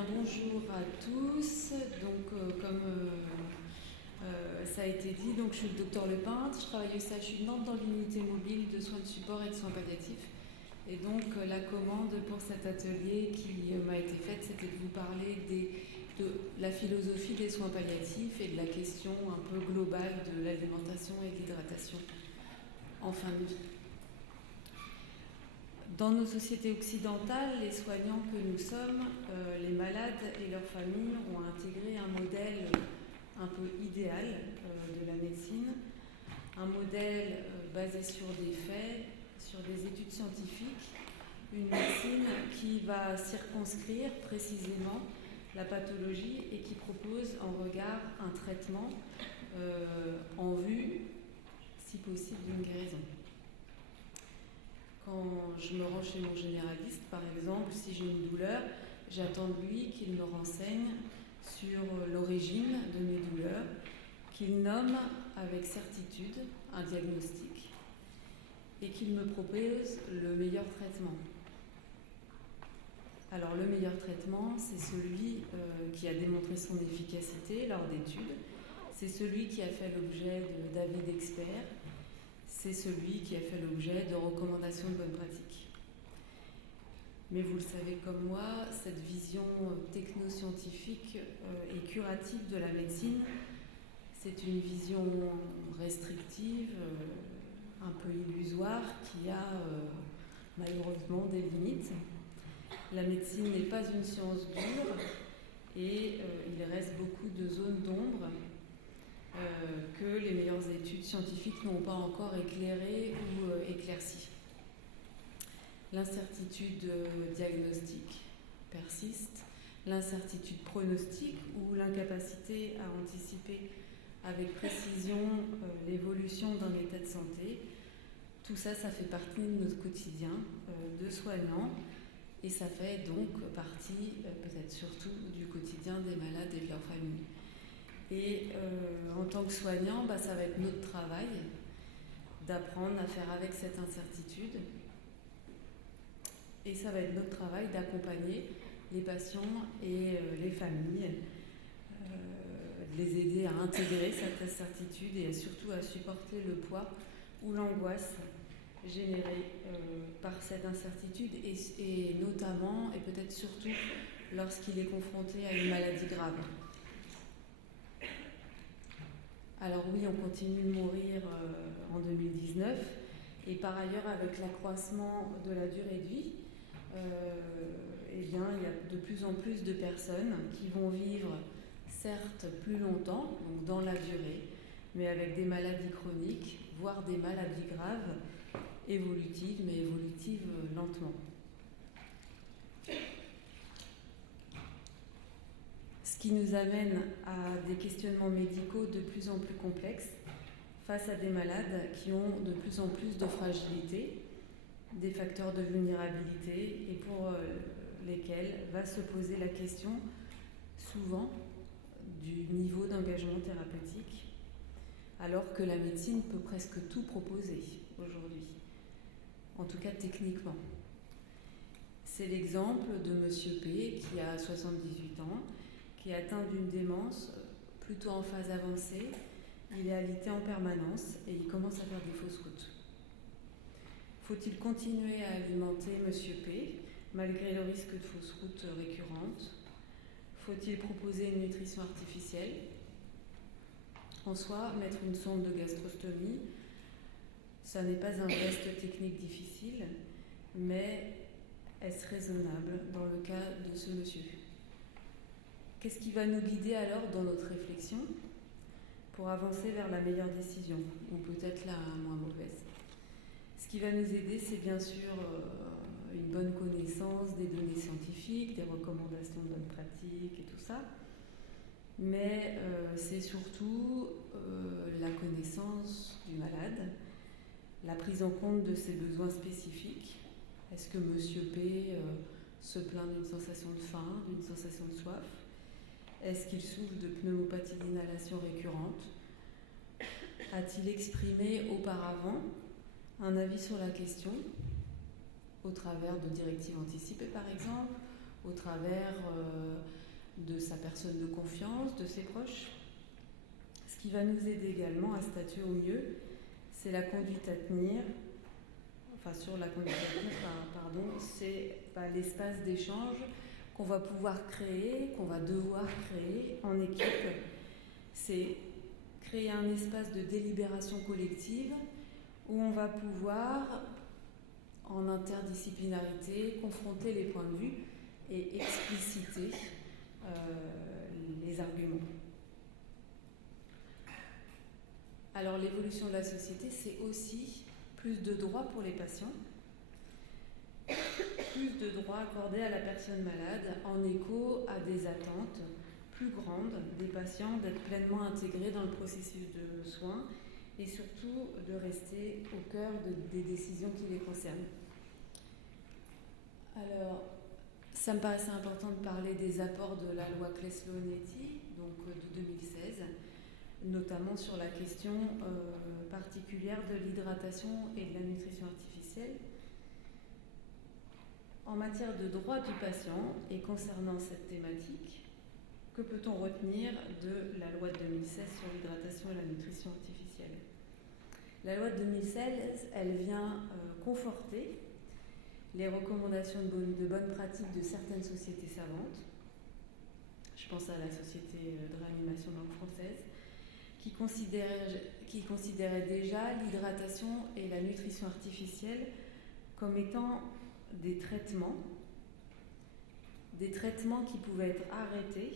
bien, bonjour à tous. Donc, comme ça a été dit, donc, je suis le docteur Lepinte, je travaille au CHU de Nantes dans l'unité mobile de soins de support et de soins palliatifs. Et donc, la commande pour cet atelier qui m'a été faite, c'était de vous parler de la philosophie des soins palliatifs et de la question un peu globale de l'alimentation et de l'hydratation en fin de vie. Dans nos sociétés occidentales, les soignants que nous sommes, les malades et leurs familles ont intégré un modèle un peu idéal de la médecine, un modèle basé sur des faits, sur des études scientifiques, une médecine qui va circonscrire précisément la pathologie et qui propose en regard un traitement en vue, si possible, d'une guérison. Quand je me rends chez mon généraliste, par exemple, si j'ai une douleur, j'attends de lui qu'il me renseigne sur l'origine de mes douleurs, qu'il nomme avec certitude un diagnostic et qu'il me propose le meilleur traitement. Alors le meilleur traitement, c'est celui qui a démontré son efficacité lors d'études, c'est celui qui a fait l'objet d'avis d'experts, c'est celui qui a fait l'objet de recommandations de bonnes pratiques. Mais vous le savez comme moi, cette vision technoscientifique et curative de la médecine, c'est une vision restrictive, un peu illusoire, qui a malheureusement des limites. La médecine n'est pas une science dure et il reste beaucoup de zones d'ombre que les meilleures études scientifiques n'ont pas encore éclairées ou éclaircies. L'incertitude diagnostique persiste, l'incertitude pronostique ou l'incapacité à anticiper avec précision l'évolution d'un état de santé, tout ça, ça fait partie de notre quotidien de soignants et ça fait donc partie, peut-être surtout, du quotidien des malades et de leurs familles. Et en tant que soignant, ça va être notre travail d'apprendre à faire avec cette incertitude. Et ça va être notre travail d'accompagner les patients et les familles, de les aider à intégrer cette incertitude et surtout à supporter le poids ou l'angoisse générée par cette incertitude et notamment et peut-être surtout lorsqu'il est confronté à une maladie grave. Alors oui, on continue de mourir en 2019 et par ailleurs avec l'accroissement de la durée de vie, il y a de plus en plus de personnes qui vont vivre certes plus longtemps, donc dans la durée, mais avec des maladies chroniques, voire des maladies graves, évolutives, mais évolutives lentement. Ce qui nous amène à des questionnements médicaux de plus en plus complexes face à des malades qui ont de plus en plus de fragilité, des facteurs de vulnérabilité et pour lesquels va se poser la question souvent du niveau d'engagement thérapeutique, alors que la médecine peut presque tout proposer aujourd'hui, en tout cas techniquement. C'est l'exemple de Monsieur P qui a 78 ans, qui est atteint d'une démence plutôt en phase avancée. Il est alité en permanence et il commence à faire des fausses routes. Faut-il continuer à alimenter Monsieur P malgré le risque de fausses routes récurrentes? Faut-il proposer une nutrition artificielle? En soi, mettre une sonde de gastrostomie, ça n'est pas un geste technique difficile, mais est-ce raisonnable dans le cas de ce monsieur? Qu'est-ce qui va nous guider alors dans notre réflexion pour avancer vers la meilleure décision, ou peut-être la moins mauvaise? Ce qui va nous aider, c'est bien sûr une bonne connaissance des données scientifiques, des recommandations de bonnes pratiques et tout ça, mais c'est surtout la connaissance du malade, la prise en compte de ses besoins spécifiques. Est-ce que Monsieur P se plaint d'une sensation de faim, d'une sensation de soif? Est-ce qu'il souffre de pneumopathie d'inhalation récurrente? A-t-il exprimé auparavant un avis sur la question, au travers de directives anticipées par exemple, au travers de sa personne de confiance, de ses proches. Ce qui va nous aider également à statuer au mieux, c'est la conduite à tenir, sur la conduite à tenir, c'est l'espace d'échange qu'on va pouvoir créer, qu'on va devoir créer en équipe. C'est créer un espace de délibération collective où on va pouvoir, en interdisciplinarité, confronter les points de vue et expliciter les arguments. Alors l'évolution de la société, c'est aussi plus de droits pour les patients, plus de droits accordés à la personne malade en écho à des attentes plus grandes des patients d'être pleinement intégrés dans le processus de soins et surtout de rester au cœur des décisions qui les concernent. Alors, ça me paraissait important de parler des apports de la loi Claes-Leonetti, donc de 2016, notamment sur la question particulière de l'hydratation et de la nutrition artificielle. En matière de droit du patient et concernant cette thématique, que peut-on retenir de la loi de 2016 sur l'hydratation et la nutrition artificielle ? La loi de 2016, elle vient conforter les recommandations de bonne pratique de certaines sociétés savantes. Je pense à la Société de réanimation langue française, qui considérait déjà l'hydratation et la nutrition artificielle comme étant des traitements qui pouvaient être arrêtés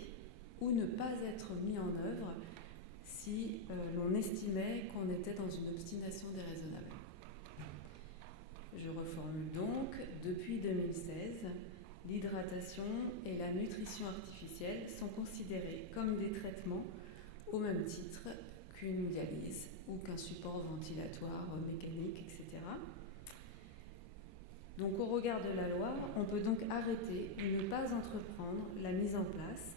ou ne pas être mis en œuvre si l'on estimait qu'on était dans une obstination déraisonnable. Je reformule donc, depuis 2016, l'hydratation et la nutrition artificielle sont considérées comme des traitements au même titre qu'une dialyse ou qu'un support ventilatoire mécanique, etc. Donc au regard de la loi, on peut donc arrêter ou ne pas entreprendre la mise en place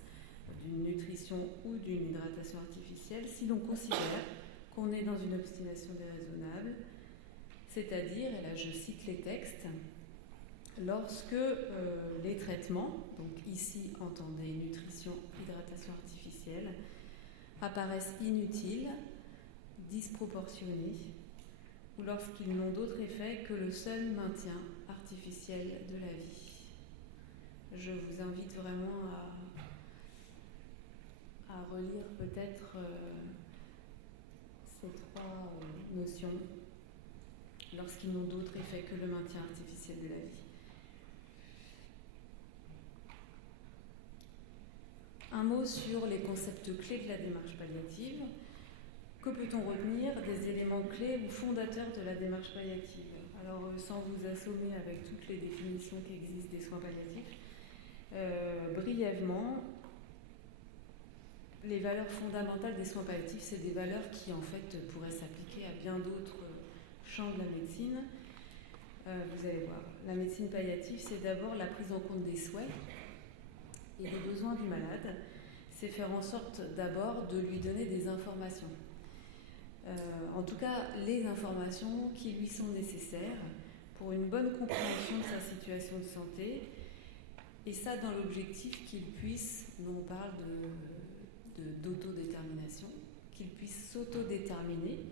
d'une nutrition ou d'une hydratation artificielle si l'on considère qu'on est dans une obstination déraisonnable, c'est-à-dire, et là je cite les textes, lorsque les traitements, donc ici entendez nutrition, hydratation artificielle, apparaissent inutiles, disproportionnés, ou lorsqu'ils n'ont d'autre effet que le seul maintien artificiel de la vie. Je vous invite vraiment à relire peut-être ces trois notions, lorsqu'ils n'ont d'autre effet que le maintien artificiel de la vie. Un mot sur les concepts clés de la démarche palliative. Que peut-on retenir des éléments clés ou fondateurs de la démarche palliative ? Alors, sans vous assommer avec toutes les définitions qui existent des soins palliatifs, brièvement, les valeurs fondamentales des soins palliatifs, c'est des valeurs qui, en fait, pourraient s'appliquer à bien d'autres champs de la médecine. Vous allez voir, la médecine palliative, c'est d'abord la prise en compte des souhaits et des besoins du malade. C'est faire en sorte d'abord de lui donner des informations. En tout cas, les informations qui lui sont nécessaires pour une bonne compréhension de sa situation de santé, et ça dans l'objectif qu'il puisse, nous on parle d'autodétermination, qu'il puisse s'autodéterminer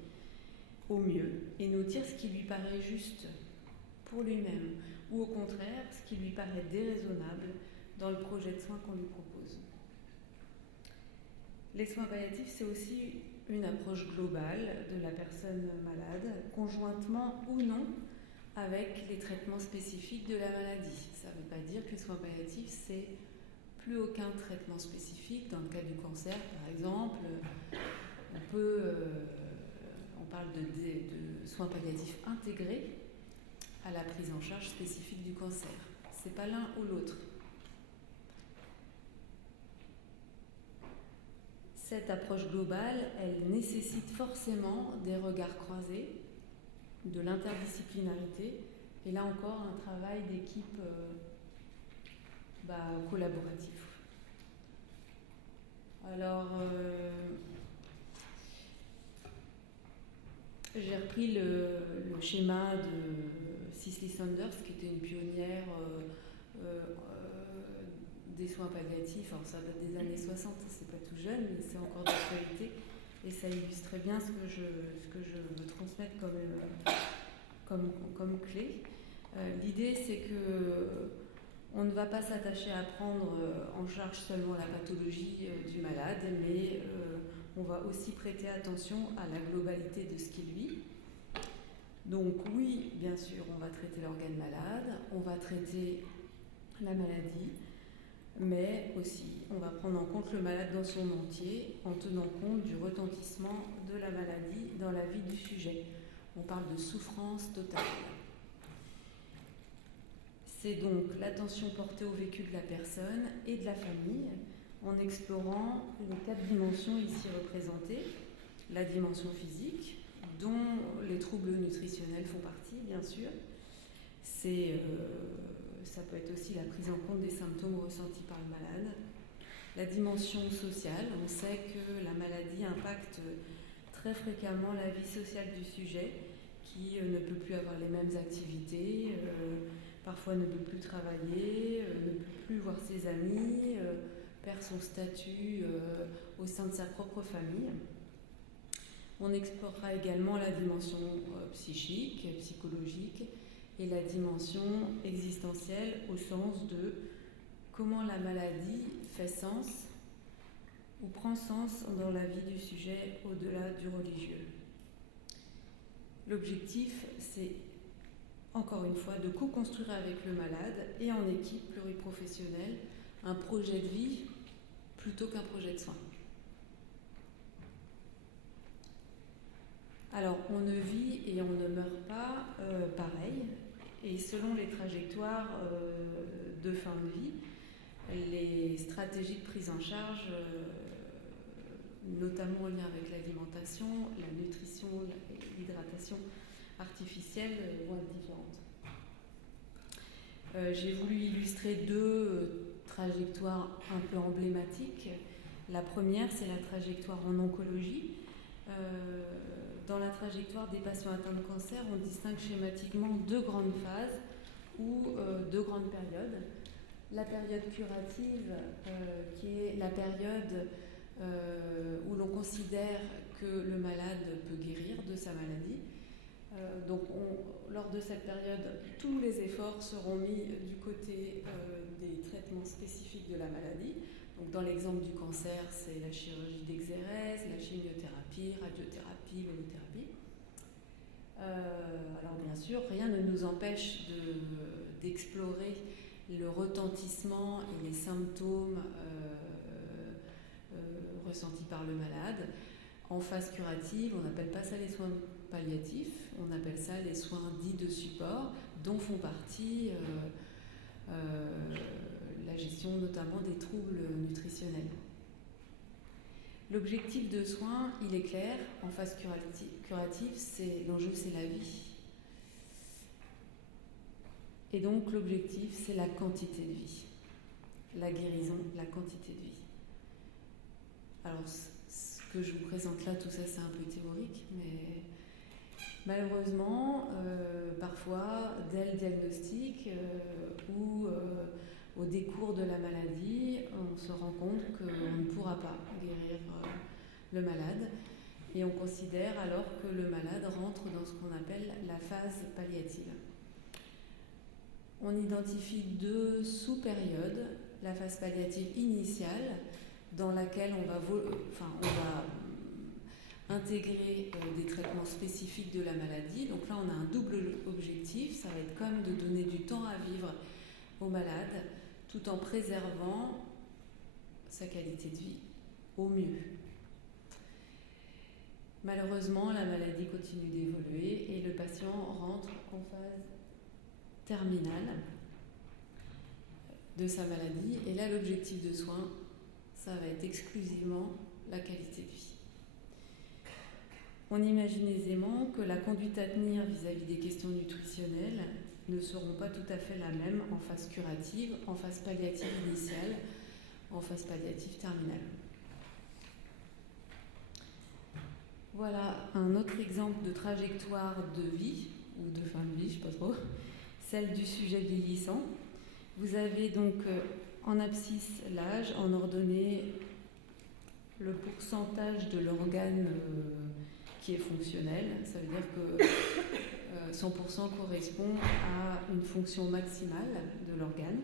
au mieux et nous dire ce qui lui paraît juste pour lui-même, ou au contraire, ce qui lui paraît déraisonnable dans le projet de soins qu'on lui propose. Les soins palliatifs, c'est aussi une approche globale de la personne malade, conjointement ou non avec les traitements spécifiques de la maladie. Ça ne veut pas dire que les soins palliatifs, c'est plus aucun traitement spécifique. Dans le cas du cancer, par exemple, on parle de soins palliatifs intégrés à la prise en charge spécifique du cancer. Ce n'est pas l'un ou l'autre. Cette approche globale, elle nécessite forcément des regards croisés, de l'interdisciplinarité, et là encore un travail d'équipe collaboratif. Alors, j'ai repris le schéma de Cicely Saunders, qui était une pionnière des soins palliatifs. Alors ça date des années 60, c'est pas tout jeune, mais c'est encore d'actualité. Et ça illustre très bien ce que je veux transmettre comme clé. L'idée, c'est que on ne va pas s'attacher à prendre en charge seulement la pathologie du malade, mais on va aussi prêter attention à la globalité de ce qu'il vit. Donc oui, bien sûr, on va traiter l'organe malade, on va traiter la maladie, mais aussi on va prendre en compte le malade dans son entier en tenant compte du retentissement de la maladie dans la vie du sujet. On parle de souffrance totale. C'est donc l'attention portée au vécu de la personne et de la famille en explorant les 4 dimensions ici représentées. La dimension physique, dont les troubles nutritionnels font partie, bien sûr. Ça peut être aussi la prise en compte des symptômes ressentis par le malade. La dimension sociale, on sait que la maladie impacte très fréquemment la vie sociale du sujet, qui ne peut plus avoir les mêmes activités, parfois ne peut plus travailler, ne peut plus voir ses amis, perd son statut au sein de sa propre famille. On explorera également la dimension psychique, psychologique, et la dimension existentielle au sens de comment la maladie fait sens ou prend sens dans la vie du sujet au-delà du religieux. L'objectif, c'est encore une fois de co-construire avec le malade et en équipe pluriprofessionnelle un projet de vie plutôt qu'un projet de soins. Alors, on ne vit et on ne meurt pas pareil, et selon les trajectoires de fin de vie, les stratégies de prise en charge, notamment en lien avec l'alimentation, la nutrition, l'hydratation artificielle, vont être différentes. J'ai voulu illustrer 2 trajectoires un peu emblématiques. La première, c'est la trajectoire en oncologie. Dans la trajectoire des patients atteints de cancer, on distingue schématiquement 2 grandes phases ou 2 grandes périodes. La période curative, qui est la période où l'on considère que le malade peut guérir de sa maladie. Donc lors de cette période, tous les efforts seront mis du côté des traitements spécifiques de la maladie. Donc dans l'exemple du cancer, c'est la chirurgie d'exérèse, la chimiothérapie, radiothérapie, l'holothérapie. Alors bien sûr, rien ne nous empêche d'explorer le retentissement et les symptômes ressentis par le malade. En phase curative, on n'appelle pas ça les soins palliatifs, on appelle ça les soins dits de support, dont font partie la gestion notamment des troubles nutritionnels. L'objectif de soins, il est clair. En phase curative, l'enjeu, c'est la vie. Et donc l'objectif, c'est la quantité de vie. La guérison, la quantité de vie. Alors, ce que je vous présente là, tout ça, c'est un peu théorique, mais malheureusement, parfois, dès le diagnostic ou au décours de la maladie, on se rend compte qu'on ne pourra pas guérir le malade et on considère alors que le malade rentre dans ce qu'on appelle la phase palliative. On identifie 2 sous-périodes, la phase palliative initiale, dans laquelle on va intégrer des traitements spécifiques de la maladie. Donc là, on a un double objectif, ça va être comme de donner du temps à vivre au malade, tout en préservant sa qualité de vie au mieux. Malheureusement, la maladie continue d'évoluer et le patient rentre en phase terminale de sa maladie. Et là, l'objectif de soins, ça va être exclusivement la qualité de vie. On imagine aisément que la conduite à tenir vis-à-vis des questions nutritionnelles ne seront pas tout à fait la même en phase curative, en phase palliative initiale, en phase palliative terminale. Voilà un autre exemple de trajectoire de vie, ou de fin de vie, je ne sais pas trop, celle du sujet vieillissant. Vous avez donc En abscisse, l'âge, en ordonnée, le pourcentage de l'organe qui est fonctionnel. Ça veut dire que 100% correspond à une fonction maximale de l'organe.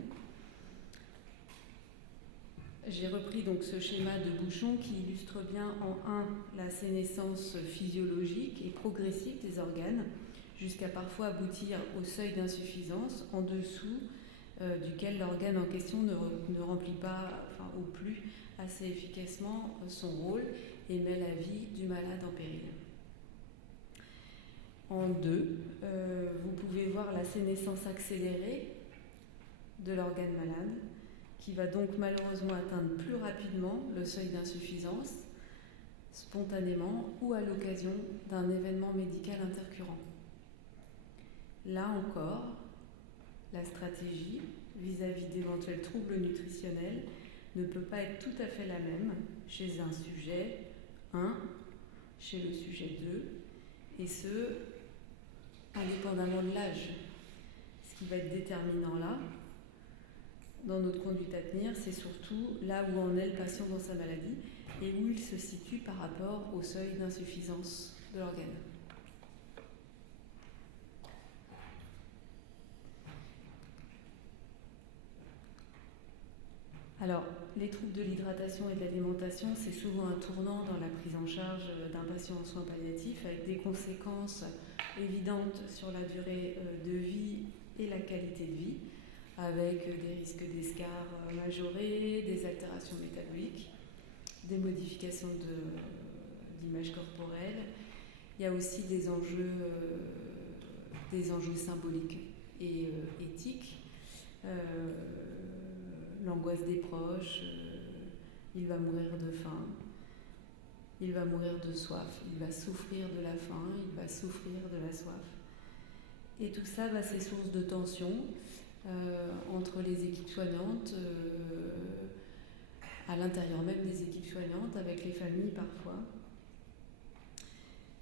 J'ai repris donc ce schéma de Bouchon qui illustre bien en 1 la sénescence physiologique et progressive des organes, jusqu'à parfois aboutir au seuil d'insuffisance en dessous duquel l'organe en question ne remplit pas, enfin, ou plus assez efficacement son rôle et met la vie du malade en péril. En 2, vous pouvez voir la sénescence accélérée de l'organe malade, qui va donc malheureusement atteindre plus rapidement le seuil d'insuffisance, spontanément ou à l'occasion d'un événement médical intercurrent. Là encore, la stratégie vis-à-vis d'éventuels troubles nutritionnels ne peut pas être tout à fait la même chez un sujet 1, chez le sujet 2, et ce, indépendamment de l'âge. Ce qui va être déterminant là, dans notre conduite à tenir, c'est surtout là où en est le patient dans sa maladie et où il se situe par rapport au seuil d'insuffisance de l'organe. Alors, les troubles de l'hydratation et de l'alimentation, c'est souvent un tournant dans la prise en charge d'un patient en soins palliatifs avec des conséquences évidentes sur la durée de vie et la qualité de vie, avec des risques d'escarres majorés, des altérations métaboliques, des modifications d'image corporelle. Il y a aussi des enjeux symboliques et éthiques. L'angoisse des proches, il va mourir de faim, il va mourir de soif, il va souffrir de la faim, il va souffrir de la soif. Et tout ça, c'est source de tension entre les équipes soignantes, à l'intérieur même des équipes soignantes, avec les familles parfois.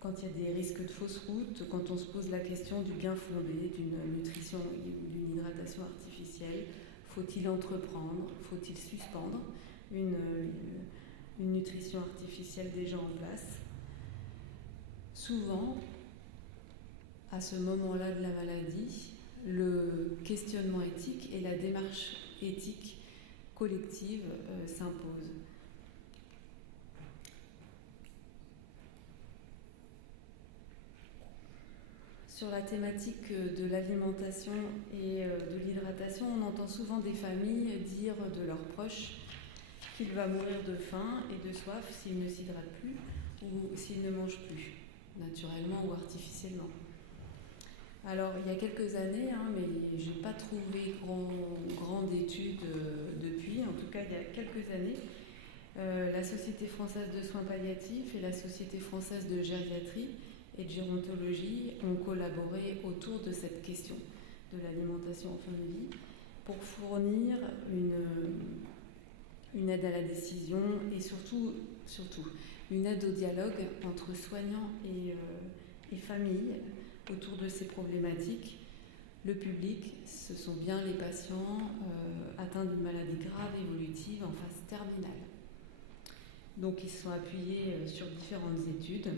Quand il y a des risques de fausse route, quand on se pose la question du bien fondé d'une nutrition ou d'une hydratation artificielle, faut-il entreprendre, faut-il suspendre une nutrition artificielle déjà en place? Souvent, à ce moment-là de la maladie, le questionnement éthique et la démarche éthique collective s'imposent. Sur la thématique de l'alimentation et de l'hydratation, on entend souvent des familles dire de leurs proches qu'il va mourir de faim et de soif s'il ne s'hydrate plus ou s'il ne mange plus, naturellement ou artificiellement. Alors, il y a quelques années, mais je n'ai pas trouvé grande étude depuis, en tout cas il y a quelques années, la Société française de soins palliatifs et la Société française de gériatrie et de gérontologie ont collaboré autour de cette question de l'alimentation en fin de vie pour fournir une aide à la décision et surtout une aide au dialogue entre soignants et familles autour de ces problématiques. Le public, ce sont bien les patients atteints d'une maladie grave évolutive en phase terminale. Donc ils se sont appuyés sur différentes études.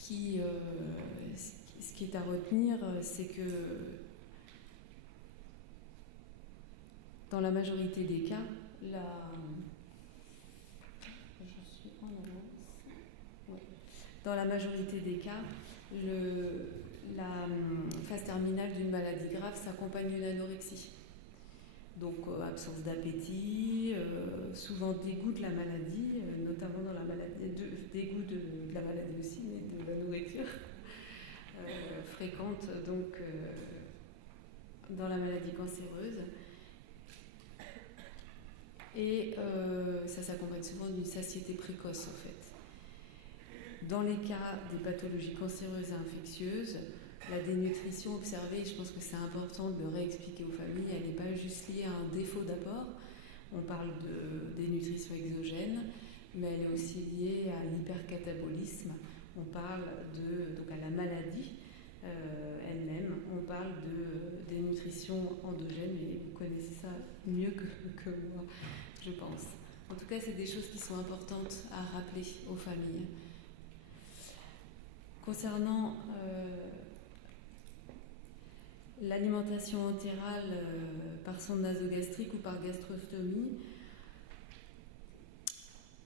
Ce qui est à retenir, c'est que dans la majorité des cas, dans la majorité des cas, la phase terminale d'une maladie grave s'accompagne d'une anorexie. Donc absence d'appétit, souvent dégoût de la maladie, notamment dans la maladie, dégoût de la maladie aussi, mais de la nourriture, fréquente donc dans la maladie cancéreuse. Et ça s'accompagne souvent d'une satiété précoce en fait. Dans les cas des pathologies cancéreuses et infectieuses, la dénutrition observée, je pense que c'est important de le réexpliquer aux familles, elle n'est pas juste liée à un défaut d'apport. On parle de dénutrition exogène, mais elle est aussi liée à l'hypercatabolisme. On parle donc à la maladie elle-même, on parle de dénutrition endogène, et vous connaissez ça mieux que moi, je pense. En tout cas, c'est des choses qui sont importantes à rappeler aux familles. Concernant l'alimentation entérale par sonde nasogastrique ou par gastrostomie,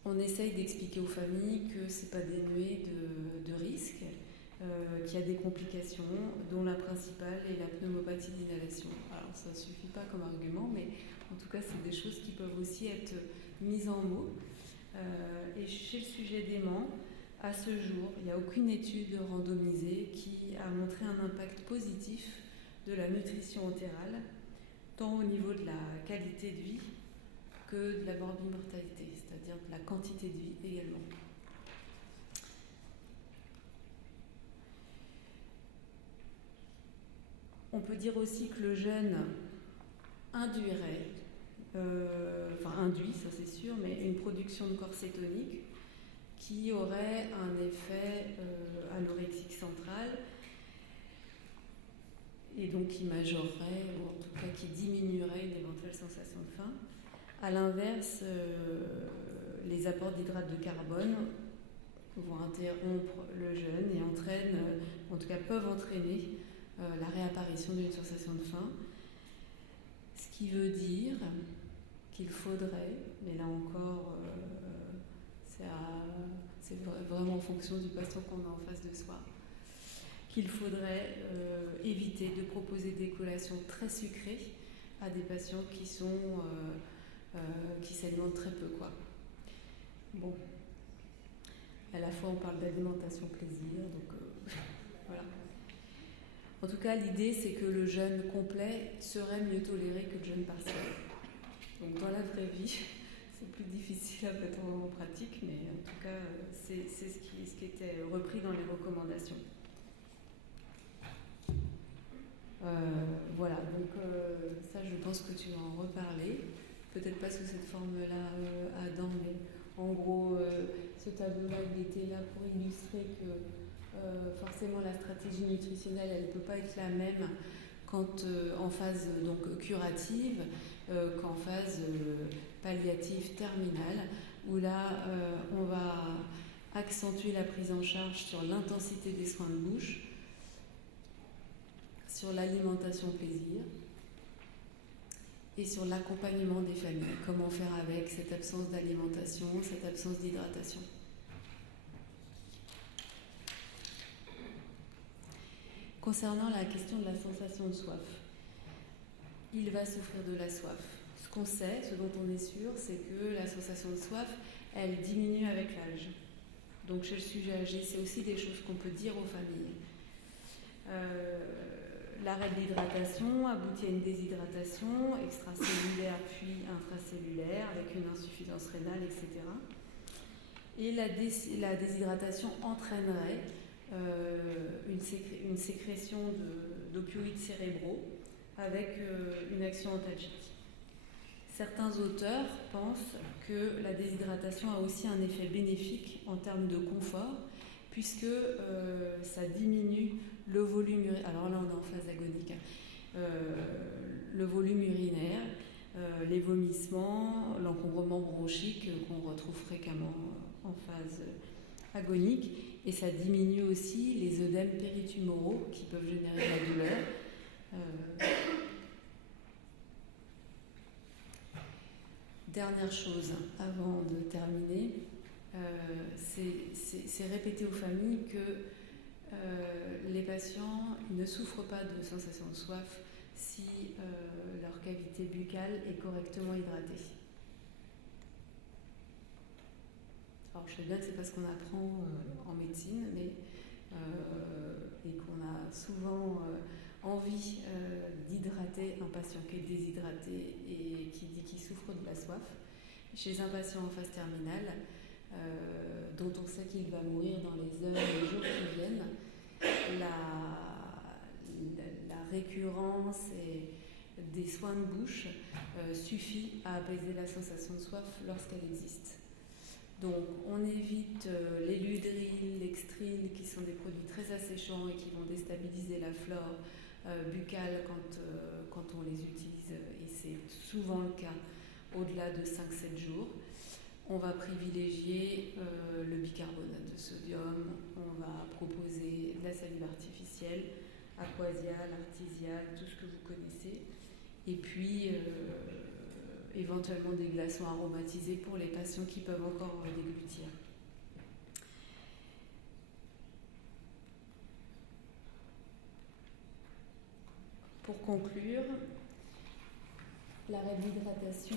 on essaye d'expliquer aux familles que ce n'est pas dénué de risques, qu'il y a des complications, dont la principale est la pneumopathie d'inhalation. Alors ça ne suffit pas comme argument, mais en tout cas c'est des choses qui peuvent aussi être mises en mots. Et chez le sujet d'aimant, à ce jour, il n'y a aucune étude randomisée qui a montré un impact positif de la nutrition entérale, tant au niveau de la qualité de vie que de la morbimortalité, c'est-à-dire de la quantité de vie également. On peut dire aussi que le jeûne induirait, induit, ça c'est sûr, mais une production de corps cétonique qui aurait un effet anorexique central et donc qui majorerait, ou en tout cas qui diminuerait une éventuelle sensation de faim. A l'inverse, les apports d'hydrates de carbone vont interrompre le jeûne et entraînent, en tout cas peuvent entraîner la réapparition d'une sensation de faim. Ce qui veut dire qu'il faudrait, mais là encore, c'est vraiment en fonction du patient qu'on a en face de soi, qu'il faudrait éviter de proposer des collations très sucrées à des patients qui s'alimentent très peu, quoi. Bon, à la fois on parle d'alimentation plaisir, donc voilà. En tout cas, l'idée c'est que le jeûne complet serait mieux toléré que le jeûne partiel. Donc dans la vraie vie, c'est plus difficile à mettre en pratique, mais en tout cas, c'est ce qui était repris dans les recommandations. Voilà, donc ça je pense que tu vas en reparler, peut-être pas sous cette forme-là, Adam, mais en gros, ce tableau-là, il était là pour illustrer que forcément la stratégie nutritionnelle, elle ne peut pas être la même quand en phase donc curative qu'en phase palliative terminale, où là on va accentuer la prise en charge sur l'intensité des soins de bouche, sur l'alimentation plaisir et sur l'accompagnement des familles. Comment faire avec cette absence d'alimentation, cette absence d'hydratation. Concernant la question de la sensation de soif, il va souffrir de la soif. Ce qu'on sait, ce dont on est sûr, c'est que la sensation de soif, elle diminue avec l'âge. Donc chez le sujet âgé, c'est aussi des choses qu'on peut dire aux familles. L'arrêt de l'hydratation aboutit à une déshydratation extracellulaire puis intracellulaire avec une insuffisance rénale, etc. Et la déshydratation entraînerait une sécrétion d'opioïdes cérébraux avec une action antalgique. Certains auteurs pensent que la déshydratation a aussi un effet bénéfique en termes de confort, puisque ça diminue le volume urinaire. Alors là, on est en phase agonique. Le volume urinaire, les vomissements, l'encombrement bronchique qu'on retrouve fréquemment en phase agonique. Et ça diminue aussi les œdèmes péritumoraux qui peuvent générer de la douleur. Dernière chose, avant de terminer, c'est répéter aux familles que les patients ne souffrent pas de sensation de soif si leur cavité buccale est correctement hydratée. Alors je sais bien que c'est pas ce qu'on apprend en médecine, mais et qu'on a souvent envie d'hydrater un patient qui est déshydraté et qui dit qu'il souffre de la soif. Chez un patient en phase terminale, dont on sait qu'il va mourir dans les heures et les jours qui viennent, la récurrence des soins de bouche suffit à apaiser la sensation de soif lorsqu'elle existe. Donc on évite l'éludril, l'extril, qui sont des produits très asséchants et qui vont déstabiliser la flore buccale quand on les utilise, et c'est souvent le cas au-delà de 5-7 jours. On va privilégier le bicarbonate de sodium, on va proposer de la salive artificielle, aquasiale, artésiale, tout ce que vous connaissez, et puis éventuellement des glaçons aromatisés pour les patients qui peuvent encore déglutir. Pour conclure, l'arrêt de l'hydratation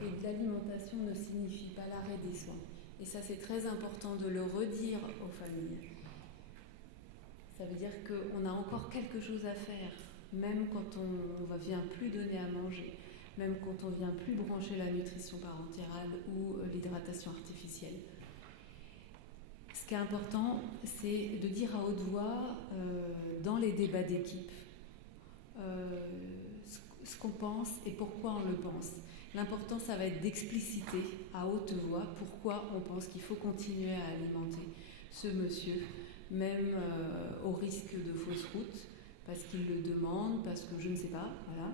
et de l'alimentation ne signifie pas l'arrêt des soins. Et ça, c'est très important de le redire aux familles. Ça veut dire qu'on a encore quelque chose à faire, même quand on ne vient plus donner à manger, même quand on ne vient plus brancher la nutrition parentérale ou l'hydratation artificielle. Ce qui est important, c'est de dire à haute voix, dans les débats d'équipe, ce qu'on pense et pourquoi on le pense. L'important, ça va être d'expliciter à haute voix pourquoi on pense qu'il faut continuer à alimenter ce monsieur, même au risque de fausse route, parce qu'il le demande, parce que je ne sais pas, voilà.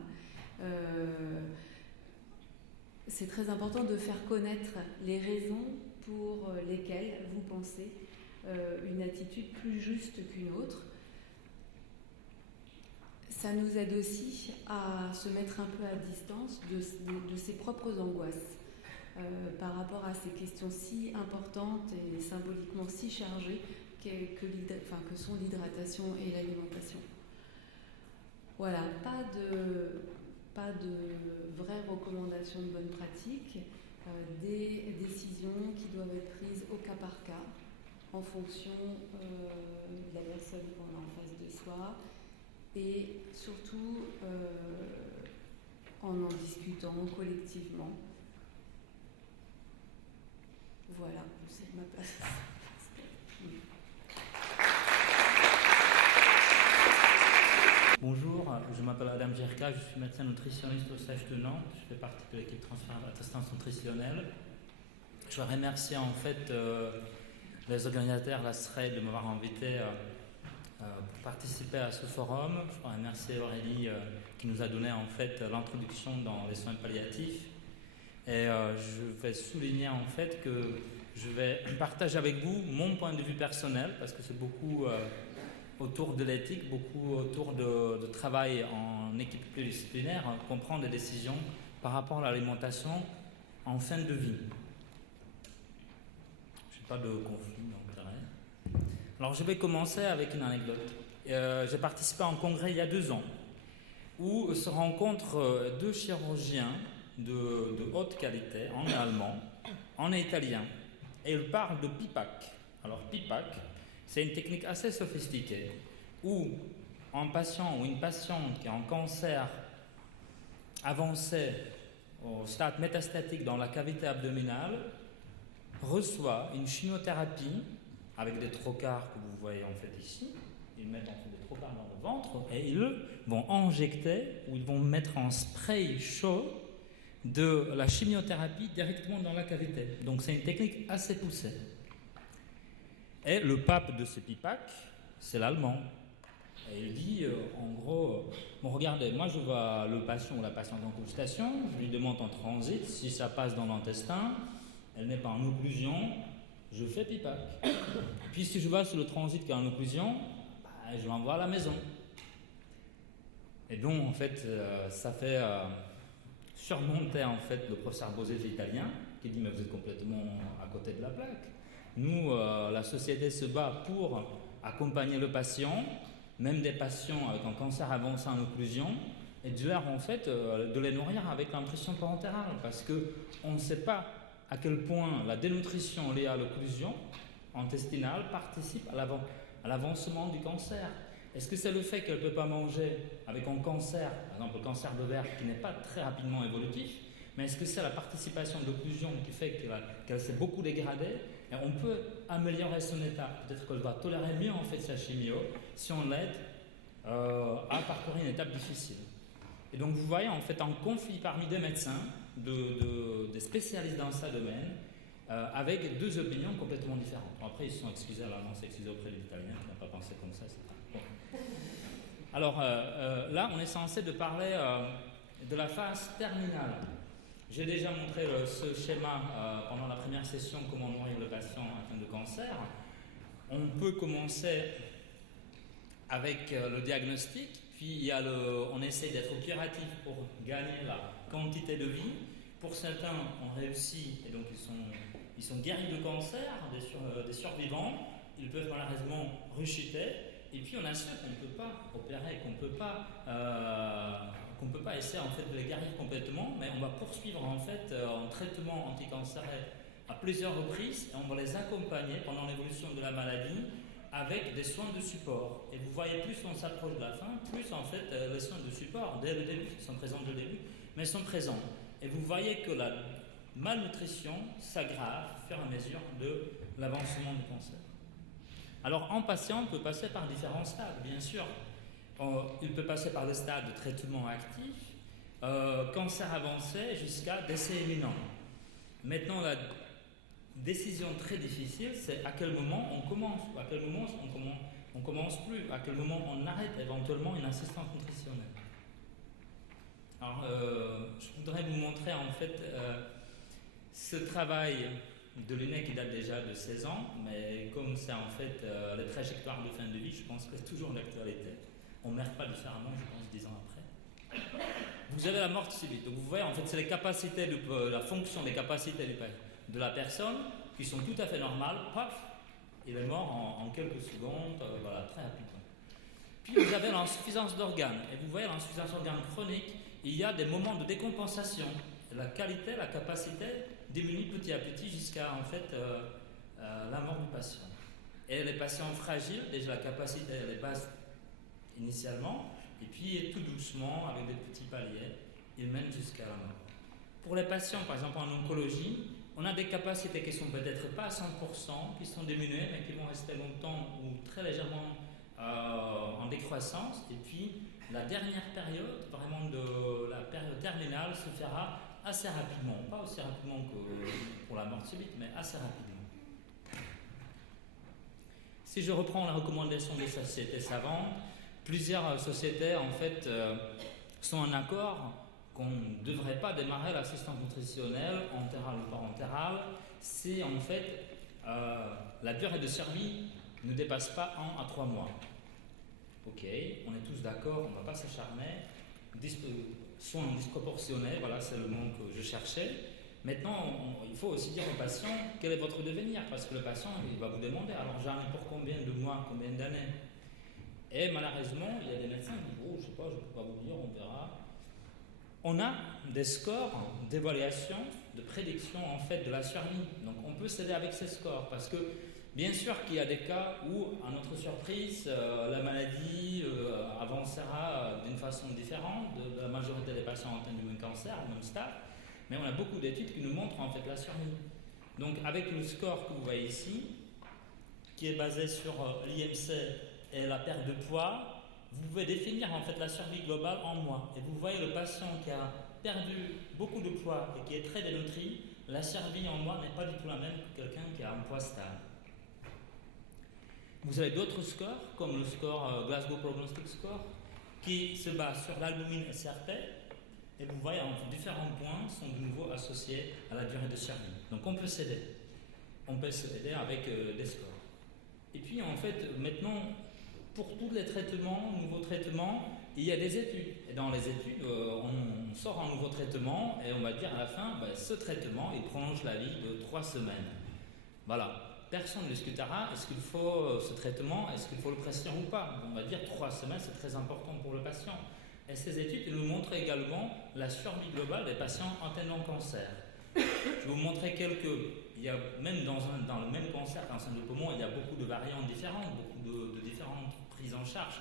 C'est très important de faire connaître les raisons pour lesquelles vous pensez une attitude plus juste qu'une autre. Ça nous aide aussi à se mettre un peu à distance de ses propres angoisses par rapport à ces questions si importantes et symboliquement si chargées que sont l'hydratation et l'alimentation. Voilà, pas de vraies recommandations de bonne pratique, des décisions qui doivent être prises au cas par cas en fonction de la personne qu'on a en face de soi, et surtout en discutant collectivement. Voilà, c'est ma place. Bonjour, je m'appelle Adam Jerka, je suis médecin nutritionniste au CHU de Nantes, je fais partie de l'équipe transfert d'assistance nutritionnelle. Je remercie en fait les organisateurs, la SRED, de m'avoir invité pour participer à ce forum. Je remercie Aurélie qui nous a donné en fait l'introduction dans les soins palliatifs. Et je vais souligner en fait que je vais partager avec vous mon point de vue personnel, parce que c'est beaucoup autour de l'éthique, beaucoup autour de travail en équipe pluridisciplinaire, qu'on prend des décisions par rapport à l'alimentation en fin de vie. Je n'ai pas de conflit d'intérêt. Alors je vais commencer avec une anecdote. J'ai participé à un congrès il y a 2 ans où se rencontrent 2 chirurgiens de haute qualité, en allemand, en italien, et ils parlent de PIPAC. Alors PIPAC, c'est une technique assez sophistiquée où un patient ou une patiente qui a un cancer avancé au stade métastatique dans la cavité abdominale reçoit une chimiothérapie avec des trocars que vous voyez en fait ici. Ils mettent en fait des trocars dans le ventre et ils vont injecter ou ils vont mettre en spray chaud de la chimiothérapie directement dans la cavité. Donc c'est une technique assez poussée. Et le pape de ce PIPAC, c'est l'allemand. Et il dit, en gros, bon, regardez, moi je vois le patient ou la patiente en consultation, je lui demande en transit, si ça passe dans l'intestin, elle n'est pas en occlusion, je fais PIPAC. Puis si je vois sur le transit qu'il y a en occlusion, je l'envoie à la maison. Et donc, en fait, ça fait surmonter en fait le professeur Bosé italien, qui dit, mais vous êtes complètement à côté de la plaque. Nous, la société se bat pour accompagner le patient, même des patients avec un cancer avancé en occlusion, et de leur en fait de les nourrir avec la nutrition parentérale, parce qu'on ne sait pas à quel point la dénutrition liée à l'occlusion intestinale participe à l'avancement du cancer. Est-ce que c'est le fait qu'elle ne peut pas manger avec un cancer, par exemple le cancer d'ovaire qui n'est pas très rapidement évolutif, mais est-ce que c'est la participation d'occlusion qui fait qu'elle s'est beaucoup dégradée? Et on peut améliorer son état. Peut-être qu'elle va tolérer mieux en fait sa chimio si on l'aide à parcourir une étape difficile. Et donc vous voyez en fait un conflit parmi des médecins, des spécialistes dans ce domaine, avec deux opinions complètement différentes. Après, ils se sont excusés, alors non, c'est excusé auprès des Italiens qui n'ont pas pensé comme ça. Bon. Alors là, on est censé de parler de la phase terminale. J'ai déjà montré ce schéma pendant la première session, comment mourir le patient atteint de cancer. On peut commencer avec le diagnostic, puis on essaie d'être curatif pour gagner la quantité de vie. Pour certains, on réussit et donc ils sont guéris de cancer, des survivants. Ils peuvent malheureusement rechuter. Et puis on a ceux qu'on ne peut pas opérer, qu'on ne peut pas essayer en fait de les guérir complètement, mais on va poursuivre en fait en traitement anticancéreux à plusieurs reprises et on va les accompagner pendant l'évolution de la maladie avec des soins de support. Et vous voyez, plus on s'approche de la fin, plus en fait les soins de support, dès le début, ils sont présents dès le début, mais ils sont présents. Et vous voyez que la malnutrition s'aggrave au fur et à mesure de l'avancement du cancer. Alors, un patient peut passer par différents stades, bien sûr. Il peut passer par le stade de traitement actif, cancer avancé, jusqu'à décès imminent. Maintenant, la décision très difficile, c'est à quel moment on commence, à quel moment on commence plus, à quel moment on arrête éventuellement une assistance nutritionnelle. Alors, je voudrais vous montrer en fait ce travail de l'INE qui date déjà de 16 ans, mais comme c'est en fait les trajectoires de fin de vie, je pense que c'est toujours d'actualité. On ne meurt pas différemment, je pense, 10 ans après. Vous avez la mort subite. Donc vous voyez, en fait, c'est les capacités, la fonction des capacités de la personne qui sont tout à fait normales. Paf, il est mort en quelques secondes, voilà, très rapidement. Puis vous avez l'insuffisance d'organes. Et vous voyez, l'insuffisance d'organes chronique, il y a des moments de décompensation. La qualité, la capacité diminue petit à petit jusqu'à en fait la mort du patient. Et les patients fragiles, déjà la capacité elle est basse initialement, et puis tout doucement, avec des petits paliers, ils mènent jusqu'à la mort. Pour les patients, par exemple en oncologie, on a des capacités qui ne sont peut-être pas à 100%, qui sont diminuées, mais qui vont rester longtemps ou très légèrement en décroissance. Et puis la dernière période, vraiment de la période terminale, se fera assez rapidement, pas aussi rapidement que pour la mort subite, mais assez rapidement. Si je reprends la recommandation des sociétés savantes, plusieurs sociétés en fait sont en accord qu'on ne devrait pas démarrer l'assistance nutritionnelle entérale ou parentérale si en fait la durée de survie ne dépasse pas 1 à 3 mois. Ok, on est tous d'accord, on ne va pas s'acharner. Soins disproportionnés, voilà, c'est le mot que je cherchais. Maintenant, il faut aussi dire au patient quel est votre devenir, parce que le patient il va vous demander alors j'en ai pour combien de mois, combien d'années. Et malheureusement, il y a des médecins qui disent oh, je ne sais pas, je ne peux pas vous dire, on verra. On a des scores d'évaluation, de prédiction en fait de la survie. Donc on peut s'aider avec ces scores parce que bien sûr qu'il y a des cas où, à notre surprise, la maladie avancera d'une façon différente de la majorité des patients atteints du même cancer, au même stade, mais on a beaucoup d'études qui nous montrent en fait la survie. Donc avec le score que vous voyez ici, qui est basé sur l'IMC et la perte de poids, vous pouvez définir en fait la survie globale en mois. Et vous voyez le patient qui a perdu beaucoup de poids et qui est très dénutri, la survie en mois n'est pas du tout la même que quelqu'un qui a un poids stable. Vous avez d'autres scores, comme le score Glasgow Prognostic Score, qui se base sur l'albumine SRP, et vous voyez en différents points sont de nouveau associés à la durée de survie. Donc on peut s'aider. On peut s'aider avec des scores. Et puis en fait, maintenant, pour tous les traitements, nouveaux traitements, il y a des études. Et dans les études, on sort un nouveau traitement et on va dire à la fin, ce traitement, il prolonge la vie de 3 semaines. Voilà. Personne ne discutera, est-ce qu'il faut ce traitement, est-ce qu'il faut le prescrire ou pas. On va dire 3 semaines, c'est très important pour le patient. Et ces études nous montrent également la survie globale des patients atteints d'un cancer. Je vais vous montrer il y a même dans le même cancer, cancer du poumon, il y a beaucoup de variantes différentes, beaucoup de différentes prises en charge.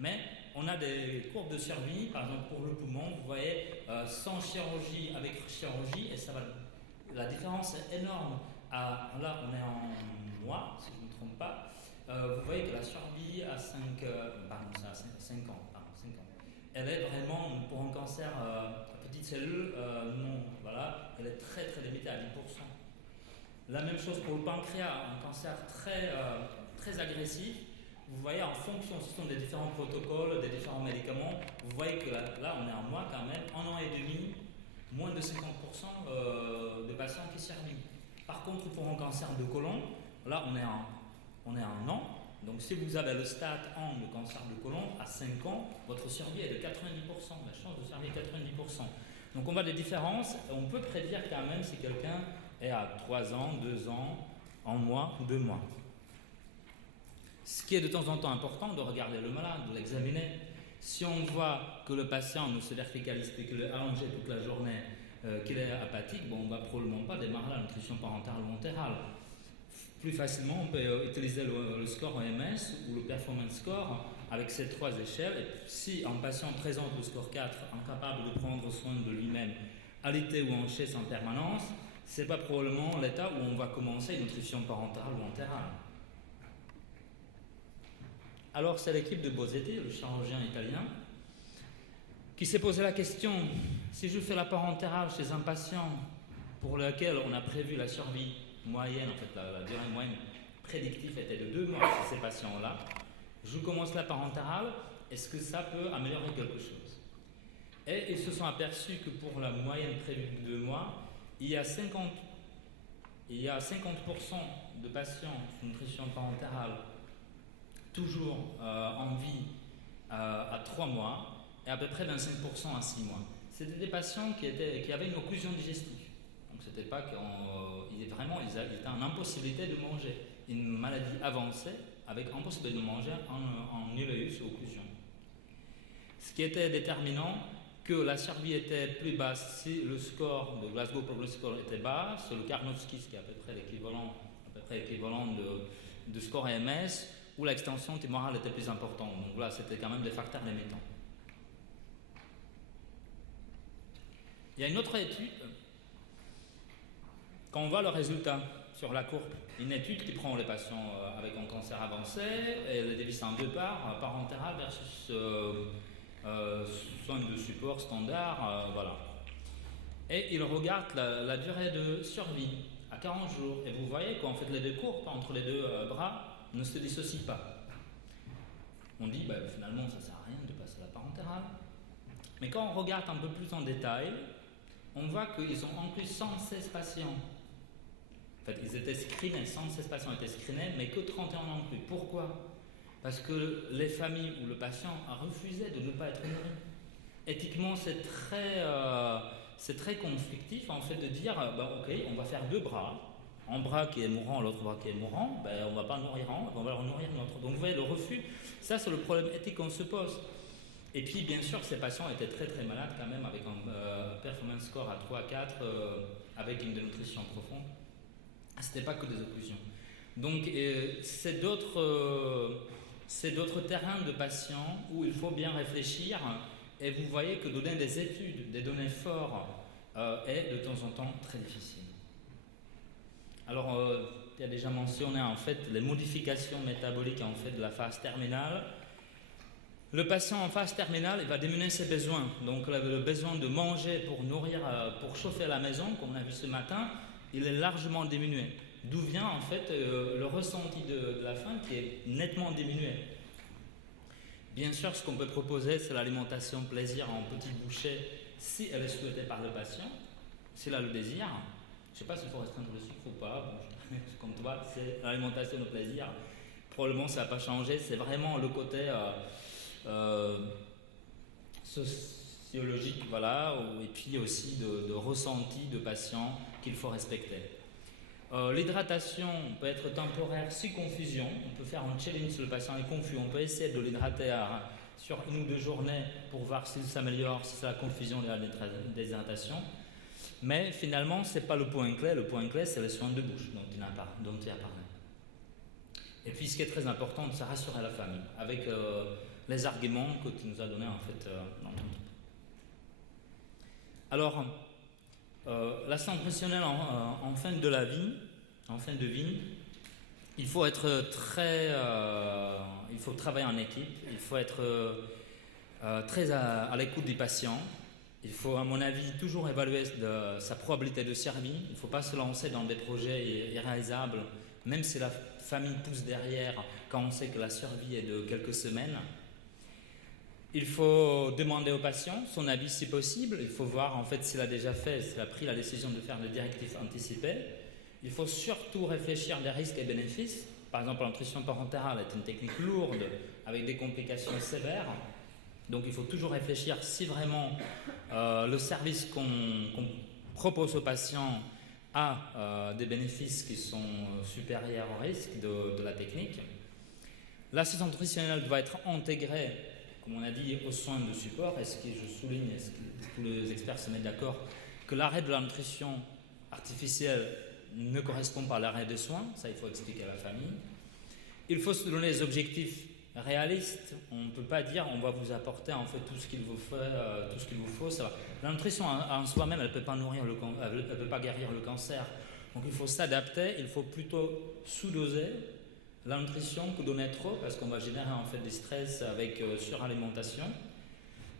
Mais on a des courbes de survie, par exemple pour le poumon, vous voyez, sans chirurgie, avec chirurgie, et la différence est énorme. Là, on est en mois, si je ne me trompe pas. Vous voyez que la survie à 5 ans, elle est vraiment, pour un cancer à petite cellule, non, voilà, elle est très très limitée à 10%. La même chose pour le pancréas, un cancer très agressif. Vous voyez, en fonction, ce sont des différents protocoles, des différents médicaments, vous voyez que là on est en mois quand même, 1 an et demi, moins de 50% de patients qui survivent. Par contre, pour un cancer de côlon, là on est à 1 an. Donc si vous avez le stade 1 de cancer de côlon, à 5 ans, votre survie est de 90%, la chance de survie est 90%. Donc on voit des différences, et on peut prédire quand même si quelqu'un est à 3 ans, 2 ans, 1 mois ou 2 mois. Ce qui est de temps en temps important de regarder le malade, de l'examiner. Si on voit que le patient ne se verticalise plus, qu'il est allongé toute la journée, qu'il est apathique, bon, on ne va probablement pas démarrer la nutrition parentale ou entérale. Plus facilement, on peut utiliser le score OMS ou le performance score avec ces 3 échelles. Et si un patient présente le score 4, incapable de prendre soin de lui-même, alité ou en chaise en permanence, ce n'est pas probablement l'état où on va commencer une nutrition parentale ou entérale. Alors c'est l'équipe de Bosetti, le chirurgien italien, qui s'est posé la question, si je fais la parentérale chez un patient pour lequel on a prévu la survie moyenne, en fait la durée moyenne prédictive était de 2 mois chez ces patients-là, je commence la parentérale, est-ce que ça peut améliorer quelque chose? Et ils se sont aperçus que pour la moyenne prévue de 2 mois, il y a 50% de patients sous nutrition parentérale toujours en vie à 3 mois et à peu près 25% à 6 mois. C'était des patients qui avaient une occlusion digestive. Donc c'était pas qu'ils étaient en impossibilité de manger. Une maladie avancée avec impossibilité de manger en ileus ou occlusion. Ce qui était déterminant, que la survie était plus basse si le score de Glasgow Progress Score était bas, c'est le Karnofsky, qui est à peu près l'équivalent de score AMS, où l'extension tumorale était plus importante. Donc là, c'était quand même des facteurs limitants. Il y a une autre étude, quand on voit le résultat sur la courbe, une étude qui prend les patients avec un cancer avancé et les divise en 2 parts, parentérale versus soins de support standard, voilà. Et il regarde la durée de survie à 40 jours. Et vous voyez qu'en fait les 2 courbes entre les 2 bras ne se dissocient pas. On dit finalement ça ne sert à rien de passer à la parentérale. Mais quand on regarde un peu plus en détail, on voit qu'ils ont inclus 116 patients. En fait, ils étaient screenés, 116 patients étaient screenés, mais que 31 non plus. Pourquoi? Parce que les familles ou le patient a refusé de ne pas être nourri. Éthiquement, c'est très conflictif en fait de dire ok, on va faire 2 bras. Un bras qui est mourant, l'autre bras qui est mourant, on ne va pas nourrir un, on va nourrir l'autre. Donc vous voyez le refus, ça c'est le problème éthique qu'on se pose. Et puis bien sûr ces patients étaient très très malades quand même avec un performance score à 3-4 avec une dénutrition profonde. Ce n'était pas que des occlusions. Donc c'est d'autres terrains de patients où il faut bien réfléchir et vous voyez que donner des études, des données fortes est de temps en temps très difficile. Alors, il y a déjà mentionné en fait les modifications métaboliques en fait de la phase terminale. Le patient en phase terminale, il va diminuer ses besoins. Donc, le besoin de manger pour nourrir, pour chauffer la maison, comme on a vu ce matin, il est largement diminué. D'où vient en fait le ressenti de la faim qui est nettement diminué. Bien sûr, ce qu'on peut proposer, c'est l'alimentation plaisir en petites bouchées, si elle est souhaitée par le patient, s'il a le désir. Je ne sais pas s'il faut restreindre le sucre ou pas. Comme toi, c'est l'alimentation de plaisir. Probablement, ça n'a pas changé. C'est vraiment le côté sociologique, voilà, et puis aussi de ressenti de patient qu'il faut respecter. L'hydratation peut être temporaire si confusion. On peut faire un challenge si le patient est confus. On peut essayer de l'hydrater sur 1 ou 2 journées pour voir s'il s'améliore, si c'est la confusion de la déshydratation. Mais finalement, ce n'est pas le point clé. Le point clé, c'est les soins de bouche dont tu as parlé. Et puis, ce qui est très important, c'est rassurer la famille avec les arguments que tu nous as donnés en fait dans ton truc. Alors, la santé nutritionnelle en fin de vie, il faut être il faut travailler en équipe, il faut être très à l'écoute des patients. Il faut, à mon avis, toujours évaluer sa probabilité de survie. Il ne faut pas se lancer dans des projets irréalisables, même si la famille pousse derrière, quand on sait que la survie est de quelques semaines. Il faut demander au patient son avis si possible. Il faut voir en fait s'il a déjà fait, s'il a pris la décision de faire des directives anticipées. Il faut surtout réfléchir des risques et bénéfices. Par exemple, la nutrition parentale est une technique lourde avec des complications sévères. Donc il faut toujours réfléchir si vraiment le service qu'on propose aux patients a des bénéfices qui sont supérieurs aux risques de la technique. L'assistance nutritionnelle doit être intégrée, comme on a dit, aux soins de support. Est-ce que je souligne, est-ce que tous les experts se mettent d'accord, que l'arrêt de la nutrition artificielle ne correspond pas à l'arrêt des soins? Ça, il faut expliquer à la famille. Il faut se donner des objectifs réalistes. On ne peut pas dire on va vous apporter en fait tout ce qu'il vous faut. Ça va. La nutrition en soi-même, elle ne peut pas elle peut pas guérir le cancer. Donc il faut s'adapter. Il faut plutôt sous-doser la nutrition que donner trop, parce qu'on va générer en fait des stress avec suralimentation.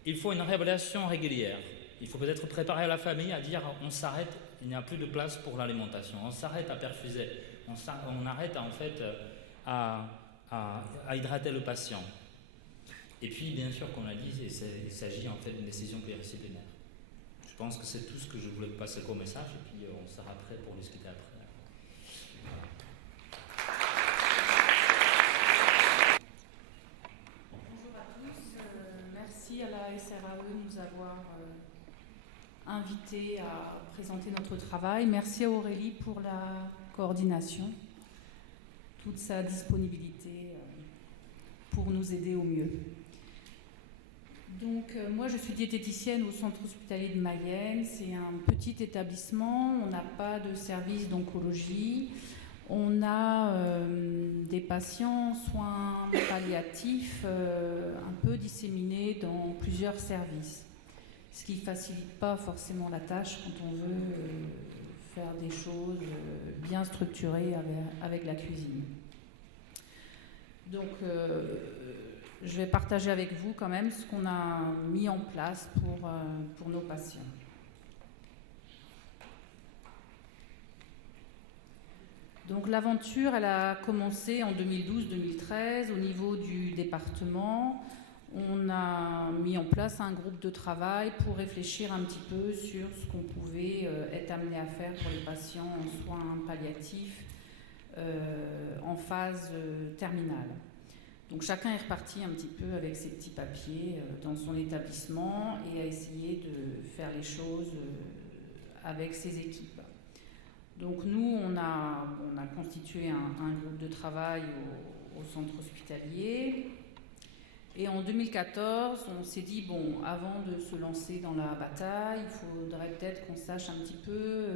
Il faut une réévaluation régulière. Il faut peut-être préparer la famille à dire on s'arrête, il n'y a plus de place pour l'alimentation. On s'arrête à perfuser. On arrête en fait à hydrater le patient. Et puis, bien sûr, comme on l'a dit, il s'agit en fait d'une décision pluridisciplinaire. Je pense que c'est tout ce que je voulais passer comme message, et puis on sera prêt pour discuter après. Bonjour à tous, merci à la SRAE de nous avoir invités à présenter notre travail. Merci à Aurélie pour la coordination, toute sa disponibilité pour nous aider au mieux. Donc, moi, je suis diététicienne au centre hospitalier de Mayenne. C'est un petit établissement. On n'a pas de service d'oncologie. On a des patients soins palliatifs un peu disséminés dans plusieurs services, ce qui ne facilite pas forcément la tâche quand on veut faire des choses bien structurées avec la cuisine. Donc, je vais partager avec vous quand même ce qu'on a mis en place pour nos patients. Donc l'aventure, elle a commencé en 2012-2013 au niveau du département. On a mis en place un groupe de travail pour réfléchir un petit peu sur ce qu'on pouvait être amené à faire pour les patients en soins palliatifs en phase terminale. Donc chacun est reparti un petit peu avec ses petits papiers dans son établissement et a essayé de faire les choses avec ses équipes. Donc nous, on a constitué un groupe de travail au centre hospitalier. Et en 2014, on s'est dit, bon, avant de se lancer dans la bataille, il faudrait peut-être qu'on sache un petit peu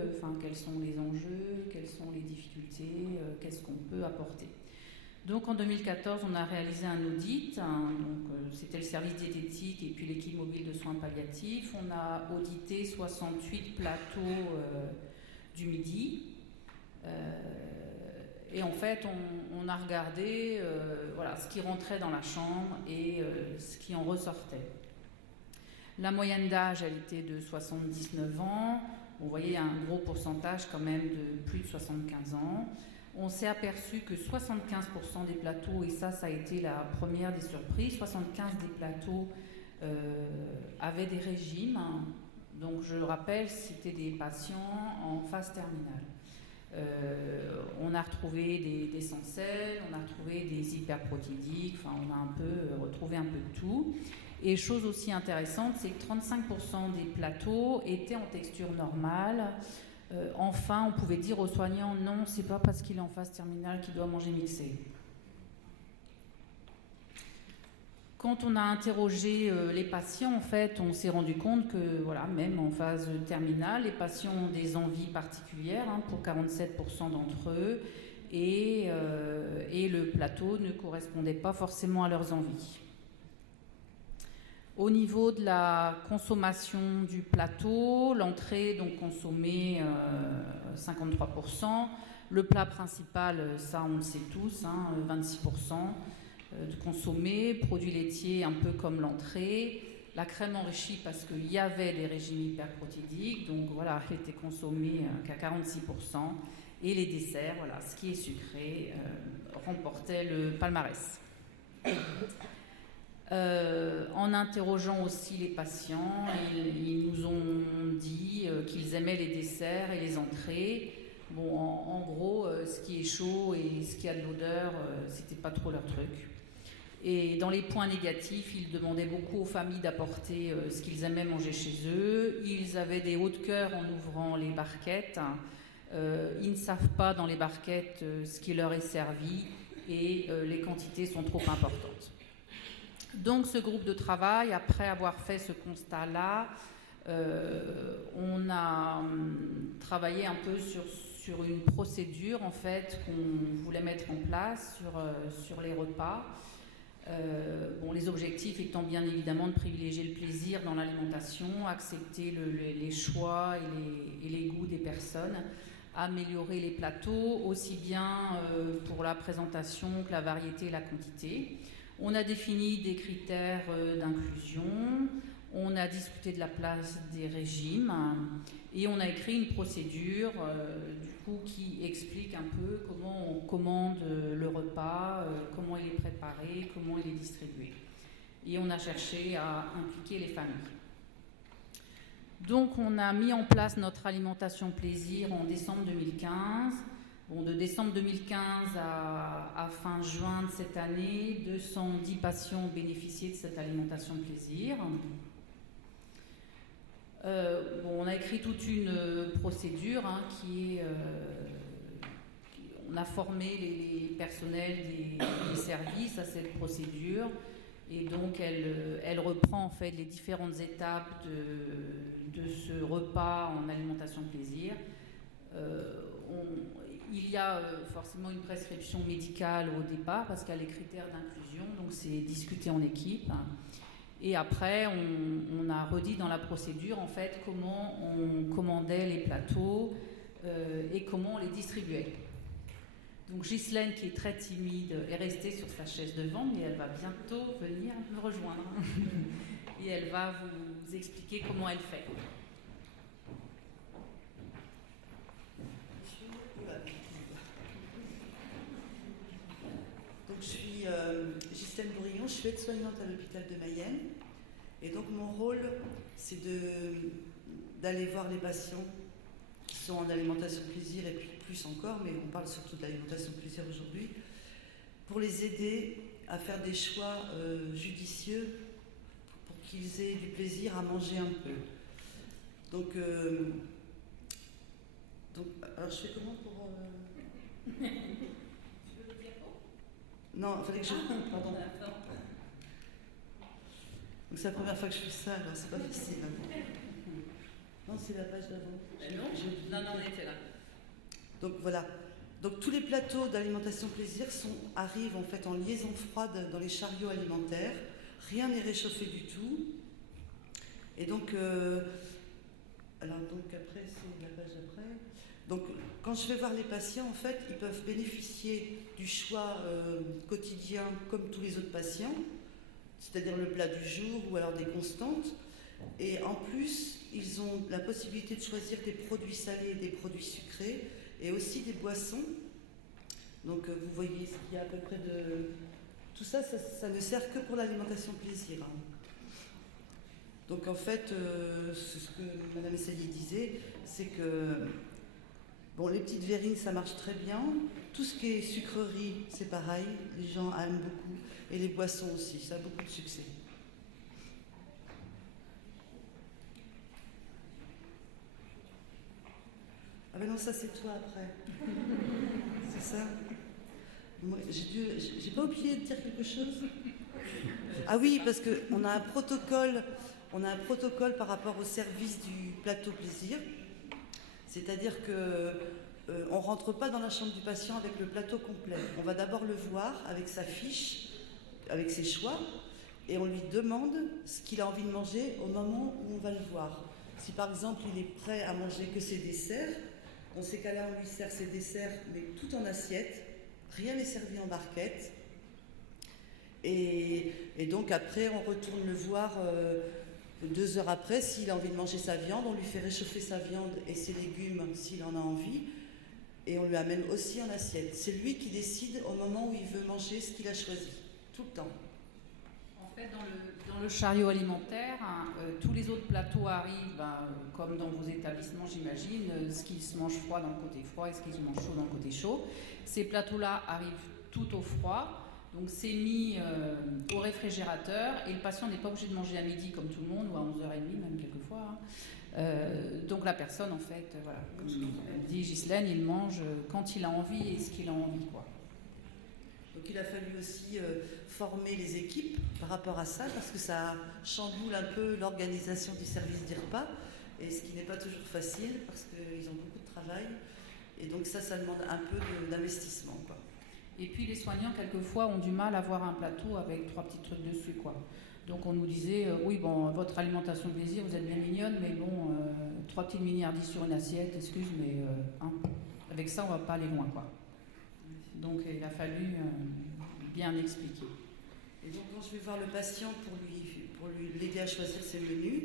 quels sont les enjeux, quelles sont les difficultés, qu'est-ce qu'on peut apporter. Donc en 2014, on a réalisé un audit, c'était le service diététique et puis l'équipe mobile de soins palliatifs. On a audité 68 plateaux du midi. Et en fait, on a regardé ce qui rentrait dans la chambre et ce qui en ressortait. La moyenne d'âge, elle était de 79 ans. Vous voyez, il y a un gros pourcentage quand même de plus de 75 ans. On s'est aperçu que 75% des plateaux, et ça a été la première des surprises, 75% des plateaux avaient des régimes. Donc je le rappelle, c'était des patients en phase terminale. On a retrouvé des sans-sel, on a retrouvé des hyperprotidiques, on a retrouvé un peu de tout. Et chose aussi intéressante, c'est que 35% des plateaux étaient en texture normale. Enfin, on pouvait dire aux soignants, non, c'est pas parce qu'il est en phase terminale qu'il doit manger mixé. Quand on a interrogé les patients, en fait, on s'est rendu compte que, même en phase terminale, les patients ont des envies particulières pour 47% d'entre eux, et le plateau ne correspondait pas forcément à leurs envies. Au niveau de la consommation du plateau, l'entrée donc consommait 53%, le plat principal, ça on le sait tous, 26%. De consommer, produits laitiers un peu comme l'entrée, La crème enrichie parce qu'il y avait des régimes hyperprotidiques, donc voilà, elle était consommée qu'à 46%. Et les desserts, voilà, ce qui est sucré, remportait le palmarès. En interrogeant aussi les patients, ils nous ont dit qu'ils aimaient les desserts et les entrées. Bon, en gros, ce qui est chaud et ce qui a de l'odeur, c'était pas trop leur truc. Et dans les points négatifs, ils demandaient beaucoup aux familles d'apporter ce qu'ils aimaient manger chez eux. Ils avaient des hauts de cœur en ouvrant les barquettes. Ils ne savent pas dans les barquettes ce qui leur est servi et les quantités sont trop importantes. Donc ce groupe de travail, après avoir fait ce constat-là, on a travaillé un peu sur une procédure en fait qu'on voulait mettre en place sur les repas. Les objectifs étant bien évidemment de privilégier le plaisir dans l'alimentation, accepter les choix et les goûts des personnes, améliorer les plateaux aussi bien pour la présentation que la variété et la quantité. On a défini des critères d'inclusion, on a discuté de la place des régimes et on a écrit une procédure qui explique un peu comment on commande le repas, comment il est préparé, comment il est distribué. Et on a cherché à impliquer les familles. Donc on a mis en place notre alimentation plaisir en décembre 2015. De décembre 2015 à fin juin de cette année, 210 patients ont bénéficié de cette alimentation plaisir. On a écrit toute une procédure qui est... on a formé les personnels des services à cette procédure et donc elle reprend en fait les différentes étapes de ce repas en alimentation plaisir. Il y a forcément une prescription médicale au départ parce qu'il y a les critères d'inclusion, donc c'est discuté en équipe. Et après, on a redit dans la procédure en fait comment on commandait les plateaux et comment on les distribuait. Donc Ghislaine, qui est très timide, est restée sur sa chaise devant, mais elle va bientôt venir me rejoindre. Et elle va vous expliquer comment elle fait. Je suis Ghislaine Bourillon, je suis aide-soignante à l'hôpital de Mayenne. Et donc mon rôle, c'est d'aller voir les patients qui sont en alimentation plaisir et puis plus encore, mais on parle surtout de l'alimentation plaisir aujourd'hui, pour les aider à faire des choix judicieux pour qu'ils aient du plaisir à manger un peu. Donc alors je fais comment pour... Non, il fallait que je... Pardon. Donc c'est la première fois que je fais ça, alors c'est pas facile. Non, c'est la page d'avant. Non, on était là. Donc voilà. Donc tous les plateaux d'alimentation plaisir arrivent en fait en liaison froide dans les chariots alimentaires. Rien n'est réchauffé du tout. Et donc, alors donc après, c'est la page d'après. Donc, quand je vais voir les patients, en fait, ils peuvent bénéficier du choix quotidien comme tous les autres patients, c'est-à-dire le plat du jour ou alors des constantes. Et en plus, ils ont la possibilité de choisir des produits salés et des produits sucrés et aussi des boissons. Donc, vous voyez ce qu'il y a à peu près de... Tout ça, ça ne sert que pour l'alimentation plaisir. Donc, en fait, ce que Madame Essayé disait, c'est que... Bon, les petites verrines, ça marche très bien. Tout ce qui est sucrerie, c'est pareil. Les gens aiment beaucoup. Et les boissons aussi, ça a beaucoup de succès. Ah ben non, ça c'est toi après. C'est ça. Moi, j'ai pas oublié de dire quelque chose. Ah oui, parce qu'on a un protocole par rapport au service du plateau plaisir. C'est-à-dire qu'on ne rentre pas dans la chambre du patient avec le plateau complet. On va d'abord le voir avec sa fiche, avec ses choix, et on lui demande ce qu'il a envie de manger au moment où on va le voir. Si par exemple il est prêt à manger que ses desserts, dans ces cas-là on lui sert ses desserts, mais tout en assiette, rien n'est servi en barquette. Et donc après on retourne le voir 2 heures après, s'il a envie de manger sa viande, on lui fait réchauffer sa viande et ses légumes s'il en a envie, et on lui amène aussi en assiette. C'est lui qui décide au moment où il veut manger ce qu'il a choisi, tout le temps. En fait, dans le chariot alimentaire, tous les autres plateaux arrivent, comme dans vos établissements, j'imagine, ce qui se mange froid dans le côté froid et ce qui se mange chaud dans le côté chaud. Ces plateaux-là arrivent tout au froid. Donc c'est mis au réfrigérateur et le patient n'est pas obligé de manger à midi comme tout le monde ou à 11h30 même quelquefois. Donc la personne en fait, voilà, comme dit Ghislaine, il mange quand il a envie et ce qu'il a envie, quoi. Donc il a fallu aussi former les équipes par rapport à ça parce que ça chamboule un peu l'organisation du service des repas et ce qui n'est pas toujours facile parce qu'ils ont beaucoup de travail et donc ça demande un peu d'investissement, quoi. Et puis les soignants, quelquefois, ont du mal à voir un plateau avec 3 petits trucs dessus, quoi. Donc on nous disait, oui, bon, votre alimentation de plaisir, vous êtes bien mignonne, mais bon, 3 petites miniardis sur une assiette, excuse, mais avec ça, on va pas aller loin, quoi. Donc il a fallu bien expliquer. Et donc quand je vais voir le patient pour l'aider à choisir ses menus,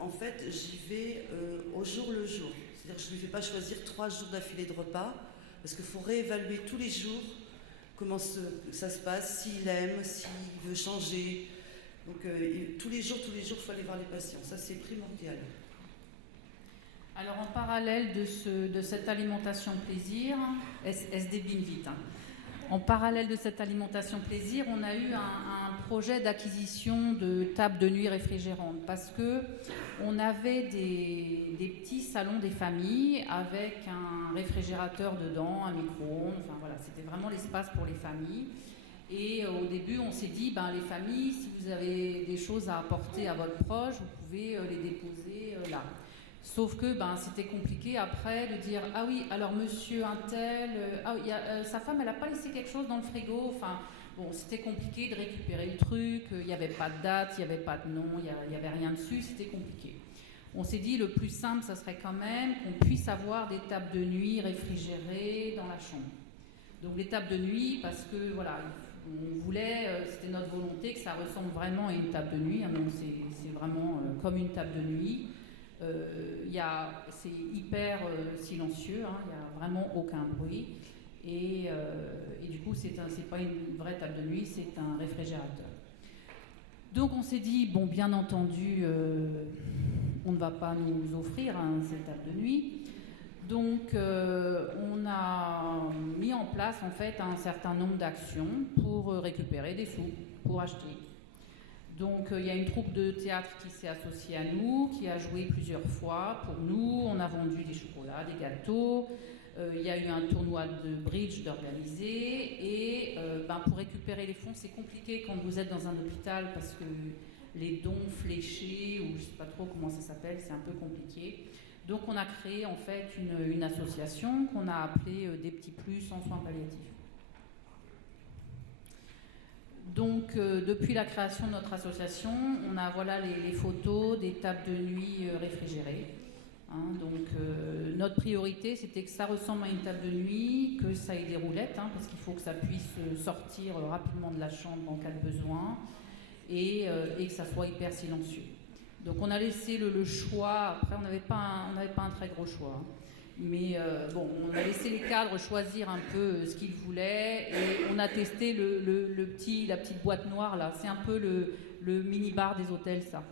en fait, j'y vais au jour le jour. C'est-à-dire que je ne lui fais pas choisir 3 jours d'affilée de repas, parce qu'il faut réévaluer tous les jours comment ça se passe, s'il aime, s'il veut changer. Donc tous les jours, il faut aller voir les patients. Ça, c'est primordial. Alors en parallèle de cette alimentation plaisir, elle se débine vite. En parallèle de cette alimentation plaisir, on a eu un projet d'acquisition de tables de nuit réfrigérantes parce que on avait des petits salons des familles avec un réfrigérateur dedans, un micro-ondes, enfin voilà, c'était vraiment l'espace pour les familles. Et au début, on s'est dit, les familles, si vous avez des choses à apporter à votre proche, vous pouvez les déposer là. Sauf que c'était compliqué après de dire ah oui, alors monsieur un tel, sa femme elle n'a pas laissé quelque chose dans le frigo, enfin bon, c'était compliqué de récupérer le truc, il n'y avait pas de date, il n'y avait pas de nom, il n'y avait rien dessus, c'était compliqué. On s'est dit le plus simple, ça serait quand même qu'on puisse avoir des tables de nuit réfrigérées dans la chambre. Donc les tables de nuit, parce que voilà, on voulait, c'était notre volonté que ça ressemble vraiment à une table de nuit, donc c'est vraiment comme une table de nuit. C'est hyper silencieux, il n'y a vraiment aucun bruit et du coup c'est pas une vraie table de nuit, c'est un réfrigérateur. Donc on s'est dit, bon, bien entendu on ne va pas nous offrir cette table de nuit, donc on a mis en place en fait un certain nombre d'actions pour récupérer des sous, pour acheter. Donc il y a une troupe de théâtre qui s'est associée à nous, qui a joué plusieurs fois pour nous. On a vendu des chocolats, des gâteaux. Il y a eu un tournoi de bridge d'organiser. Et pour récupérer les fonds, c'est compliqué quand vous êtes dans un hôpital parce que les dons fléchés, ou je ne sais pas trop comment ça s'appelle, c'est un peu compliqué. Donc on a créé en fait une association qu'on a appelée Des Petits Plus en soins palliatifs. Donc, depuis la création de notre association, on a les photos des tables de nuit réfrigérées. Donc, notre priorité, c'était que ça ressemble à une table de nuit, que ça ait des roulettes, parce qu'il faut que ça puisse sortir rapidement de la chambre en cas de besoin, et que ça soit hyper silencieux. Donc, on a laissé le choix. Après, on n'avait pas un très gros choix. Mais on a laissé les cadres choisir un peu ce qu'ils voulaient et on a testé la petite boîte noire là. C'est un peu le mini-bar des hôtels, ça.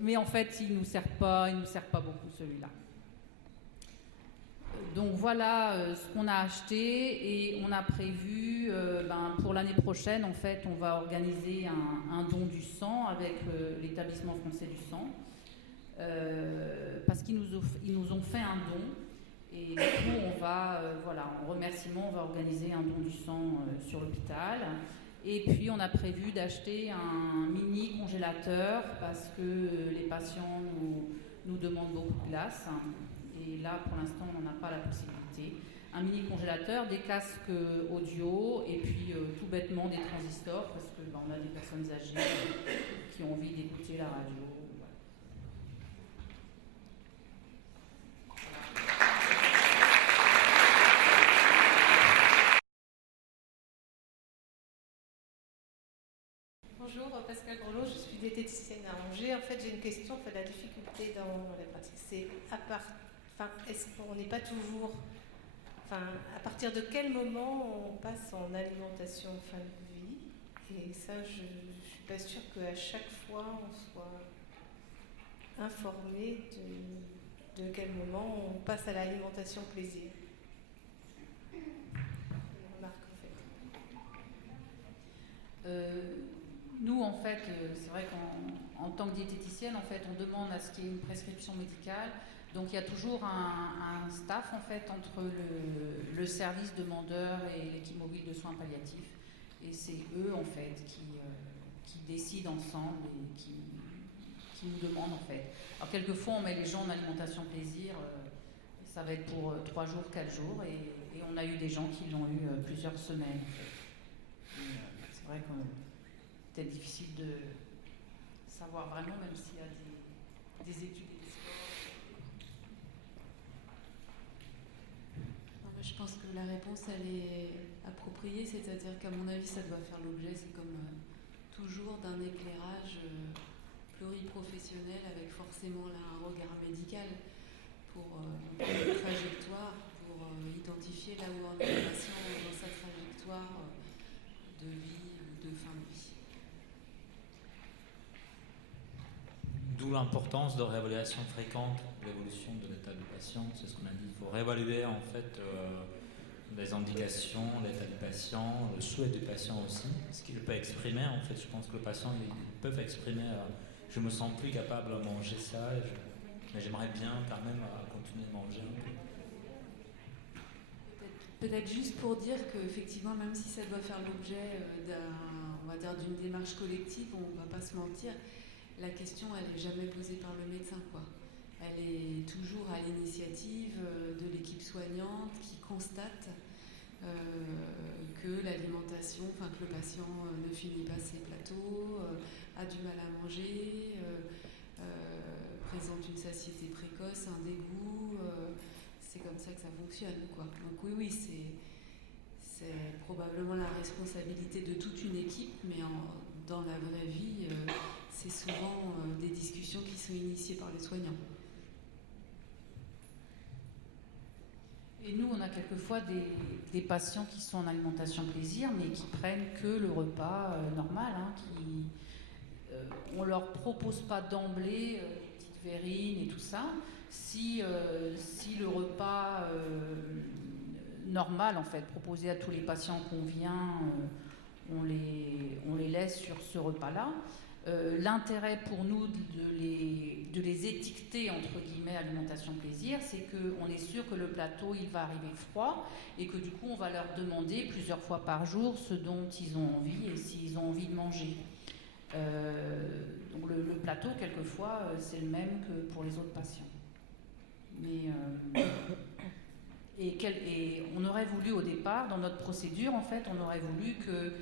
Mais en fait, il nous sert pas beaucoup celui-là. Donc voilà ce qu'on a acheté et on a prévu pour l'année prochaine, en fait, on va organiser un don du sang avec l'établissement français du sang. Parce qu'ils nous ont fait un don et du coup on va en remerciement on va organiser un don du sang sur l'hôpital et puis on a prévu d'acheter un mini congélateur parce que les patients nous demandent beaucoup de glace et là pour l'instant on n'en a pas la possibilité. Un mini congélateur, des casques audio et puis tout bêtement des transistors parce que on a des personnes âgées qui ont envie d'écouter la radio. bonjour, Pascal Grelot, je suis diététicienne à Angers. En fait, j'ai une question, la difficulté dans la pratique, c'est est-ce qu'on n'est pas toujours... à partir de quel moment on passe en alimentation fin de vie? Et ça, je ne suis pas sûre qu'à chaque fois, on soit informé de quel moment on passe à l'alimentation plaisir. Une remarque, en fait. Nous, en fait, c'est vrai qu'en tant que diététicienne, en fait, on demande à ce qu'il y ait une prescription médicale. Donc, il y a toujours un staff, en fait, entre le service demandeur et l'équipe mobile de soins palliatifs. Et c'est eux, en fait, qui décident ensemble et qui nous demandent, en fait. Alors, quelquefois, on met les gens en alimentation plaisir. Ça va être pour 3 jours, 4 jours. Et on a eu des gens qui l'ont eu plusieurs semaines, en fait. C'est vrai que c'est peut-être difficile de savoir vraiment, même s'il y a des études et des scores. Non, mais je pense que la réponse, elle est appropriée, c'est-à-dire qu'à mon avis, ça doit faire l'objet, c'est comme toujours, d'un éclairage pluriprofessionnel avec forcément là, un regard médical pour une trajectoire, pour identifier là où en est le patient dans sa trajectoire de vie ou de fin de vie. D'où l'importance de réévaluation fréquente de l'évolution de l'état du patient. C'est ce qu'on a dit. Il faut réévaluer en fait les indications, l'état du patient, le souhait du patient aussi, ce qu'il peut exprimer. En fait, je pense que le patient ils peuvent exprimer je me sens plus capable de manger ça, mais j'aimerais bien quand même continuer de manger un peu. Peut-être juste pour dire qu'effectivement, même si ça doit faire l'objet d'une démarche collective, on ne va pas se mentir, la question, elle n'est jamais posée par le médecin, quoi. Elle est toujours à l'initiative de l'équipe soignante qui constate que l'alimentation, que le patient ne finit pas ses plateaux, a du mal à manger, présente une satiété précoce, un dégoût. C'est comme ça que ça fonctionne, quoi. Donc oui, c'est probablement la responsabilité de toute une équipe, mais dans la vraie vie, c'est souvent des discussions qui sont initiées par les soignants. Et nous, on a quelquefois des patients qui sont en alimentation plaisir, mais qui prennent que le repas normal. On ne leur propose pas d'emblée des petites verrines et tout ça. Si le repas normal, en fait, proposé à tous les patients convient, on les laisse sur ce repas-là. L'intérêt pour nous de les étiqueter entre guillemets alimentation plaisir, c'est qu'on est sûr que le plateau il va arriver froid et que du coup on va leur demander plusieurs fois par jour ce dont ils ont envie et s'ils ont envie de manger. Donc le plateau quelquefois c'est le même que pour les autres patients. Et on aurait voulu au départ dans notre procédure en fait on aurait voulu que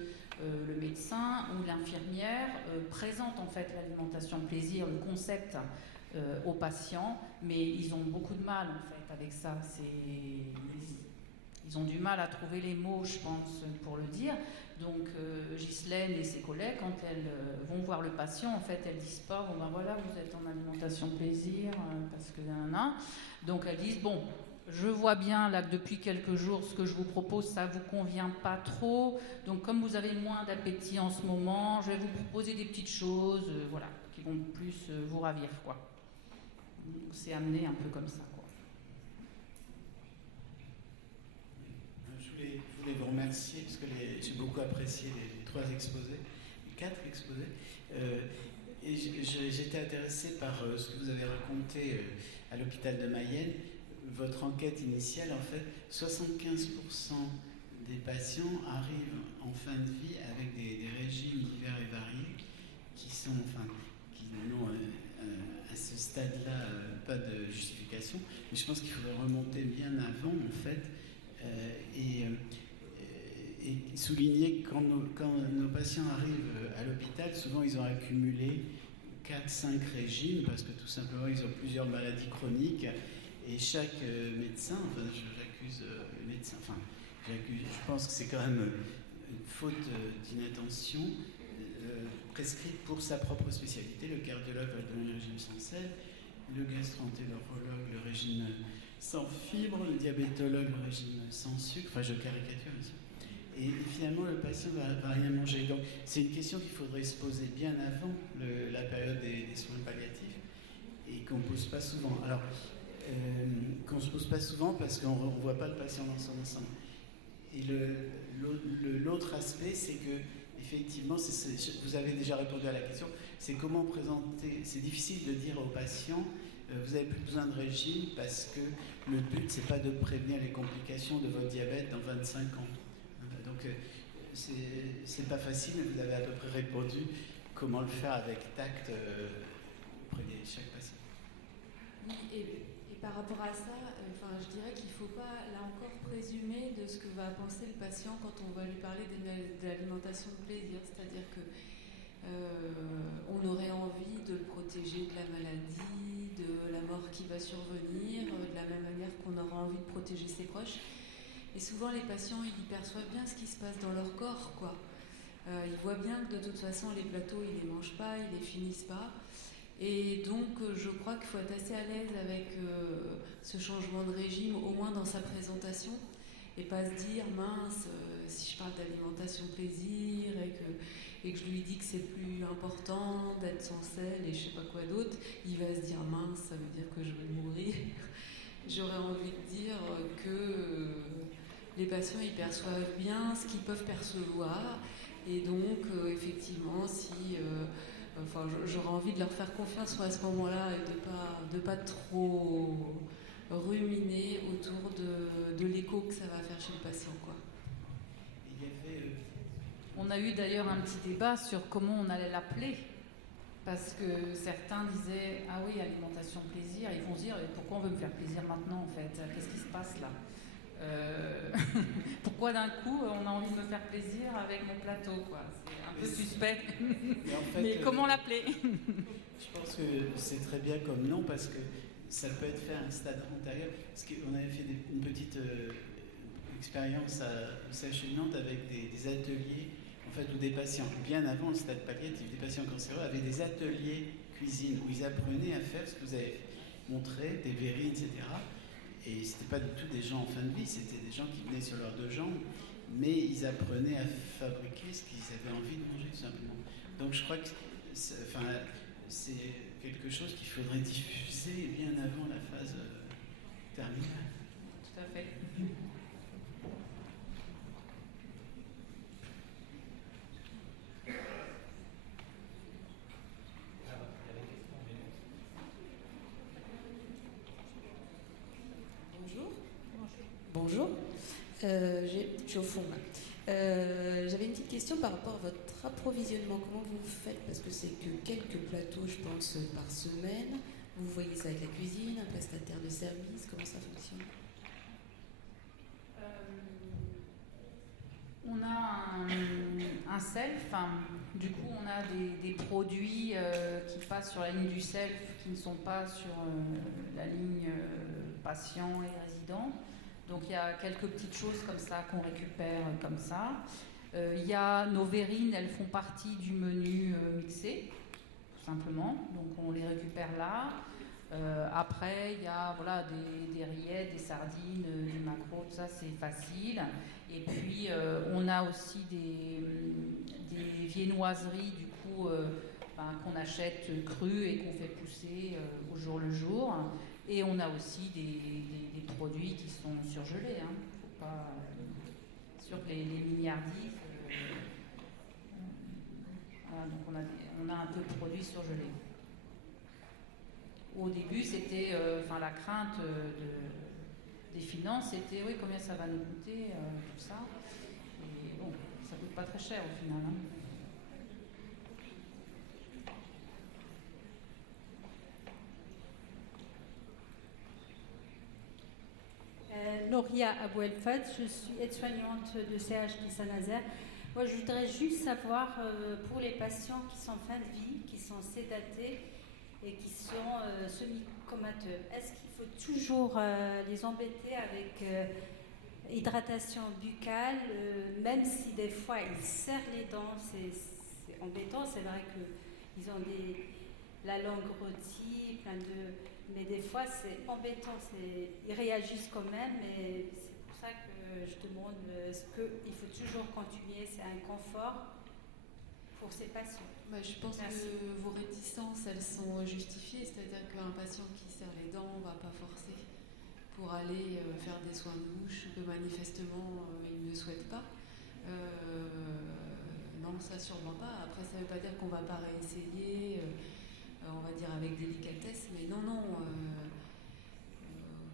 le médecin ou l'infirmière présente en fait l'alimentation plaisir, le concept aux patients, mais ils ont beaucoup de mal en fait avec ça. Ils ont du mal à trouver les mots, je pense, pour le dire. Donc Ghislaine et ses collègues, quand elles vont voir le patient, en fait, elles disent pas bon ben voilà, vous êtes en alimentation plaisir parce que donc elles disent bon. Je vois bien là que depuis quelques jours, ce que je vous propose, ça ne vous convient pas trop. Donc, comme vous avez moins d'appétit en ce moment, je vais vous proposer des petites choses, qui vont plus vous ravir, quoi. C'est amené un peu comme ça, quoi. Je voulais vous remercier parce que j'ai beaucoup apprécié les 3 exposés, les 4 exposés. Et j'étais intéressé par ce que vous avez raconté à l'hôpital de Mayenne. Votre enquête initiale, en fait, 75% des patients arrivent en fin de vie avec des régimes divers et variés qui n'ont à ce stade-là pas de justification. Mais je pense qu'il faudrait remonter bien avant, en fait, et souligner que quand nos patients arrivent à l'hôpital, souvent ils ont accumulé 4-5 régimes parce que tout simplement ils ont plusieurs maladies chroniques. Et chaque médecin, je pense que c'est quand même une faute d'inattention. prescrite pour sa propre spécialité. Le cardiologue va donner le régime sans sel, le gastro-entérologue le régime sans fibres, le diabétologue le régime sans sucre, enfin je caricature ici. Et finalement le patient va rien manger. Donc c'est une question qu'il faudrait se poser bien avant la période des soins palliatifs et qu'on ne pose pas souvent. Alors qu'on ne se pose pas souvent parce qu'on ne voit pas le patient dans son ensemble. Et l'autre aspect, c'est que effectivement, vous avez déjà répondu à la question, c'est comment présenter. C'est difficile de dire aux patients, vous n'avez plus besoin de régime parce que le but, c'est pas de prévenir les complications de votre diabète dans 25 ans. Donc, c'est pas facile, mais vous avez à peu près répondu comment le faire avec tact auprès de chaque patient. Oui, et par rapport à ça, je dirais qu'il ne faut pas, là encore, présumer de ce que va penser le patient quand on va lui parler de l'alimentation de plaisir. C'est-à-dire que on aurait envie de le protéger de la maladie, de la mort qui va survenir, de la même manière qu'on aura envie de protéger ses proches. Et souvent, les patients, ils perçoivent bien ce qui se passe dans leur corps, quoi. Ils voient bien que de toute façon, les plateaux, ils les mangent pas, ils les finissent pas. Et donc, je crois qu'il faut être assez à l'aise avec ce changement de régime, au moins dans sa présentation, et pas se dire, mince, si je parle d'alimentation plaisir et que je lui dis que c'est plus important d'être sans sel et je sais pas quoi d'autre, il va se dire, mince, ça veut dire que je vais mourir. J'aurais envie de dire que les patients, ils perçoivent bien ce qu'ils peuvent percevoir, et donc, effectivement, si... j'aurais envie de leur faire confiance à ce moment-là et de pas trop ruminer autour de l'écho que ça va faire chez le patient, quoi. Il y avait, On a eu d'ailleurs un petit débat sur comment on allait l'appeler, parce que certains disaient ah oui, alimentation plaisir, ils vont se dire pourquoi on veut me faire plaisir maintenant en fait, qu'est-ce qui se passe là? Pourquoi d'un coup on a envie de me faire plaisir avec mon plateau, quoi? C'est un peu suspect. Mais comment l'appeler? Je pense que c'est très bien comme nom parce que ça peut être fait à un stade antérieur. Parce qu'on avait fait une petite expérience au CHU de Nantes avec des ateliers, en fait, où des patients, bien avant le stade palliatif, des patients cancéreux avaient des ateliers cuisine où ils apprenaient à faire ce que vous avez montré, des verrines, etc. Et c'était pas du tout des gens en fin de vie, c'était des gens qui venaient sur leurs deux jambes, mais ils apprenaient à fabriquer ce qu'ils avaient envie de manger, tout simplement. Donc je crois que c'est quelque chose qu'il faudrait diffuser bien avant la phase terminale. Tout à fait. Bonjour, je suis au fond là. J'avais une petite question par rapport à votre approvisionnement. Comment vous faites? Parce que c'est que quelques plateaux, je pense, par semaine. Vous voyez ça avec la cuisine, un prestataire de service, comment ça fonctionne? On a un self, du coup on a des produits qui passent sur la ligne du self, qui ne sont pas sur la ligne patient et résident. Donc il y a quelques petites choses comme ça qu'on récupère comme ça. Il y a nos verrines, elles font partie du menu mixé, tout simplement. Donc on les récupère là. Après, il y a des rillettes, des sardines, du maquereau, tout ça c'est facile. Et puis on a aussi des viennoiseries du coup qu'on achète crues et qu'on fait pousser au jour le jour. Et on a aussi des produits qui sont surgelés. Faut pas sûr que les milliardises. Voilà, donc on a un peu de produits surgelés. Au début, c'était la crainte des finances, c'était oui, combien ça va nous coûter, tout ça. Et bon, ça coûte pas très cher au final. Lauria Abouelfad, je suis aide-soignante de CHD Saint-Nazaire. Moi, je voudrais juste savoir, pour les patients qui sont en fin de vie, qui sont sédatés et qui sont semi-comateux, est-ce qu'il faut toujours les embêter avec hydratation buccale, même si des fois ils serrent les dents, c'est embêtant. C'est vrai qu'ils ont la langue rôtie, mais des fois c'est embêtant. Ils réagissent quand même, mais c'est pour ça que je demande est-ce qu'il faut toujours continuer, c'est un confort pour ces patients. Je pense que vos réticences, elles sont justifiées, c'est-à-dire qu'un patient qui serre les dents, on ne va pas forcer pour aller faire des soins de bouche que manifestement il ne souhaite pas. Non, ça sûrement pas. Après, ça ne veut pas dire qu'on ne va pas réessayer, on va dire avec délicatesse, mais non.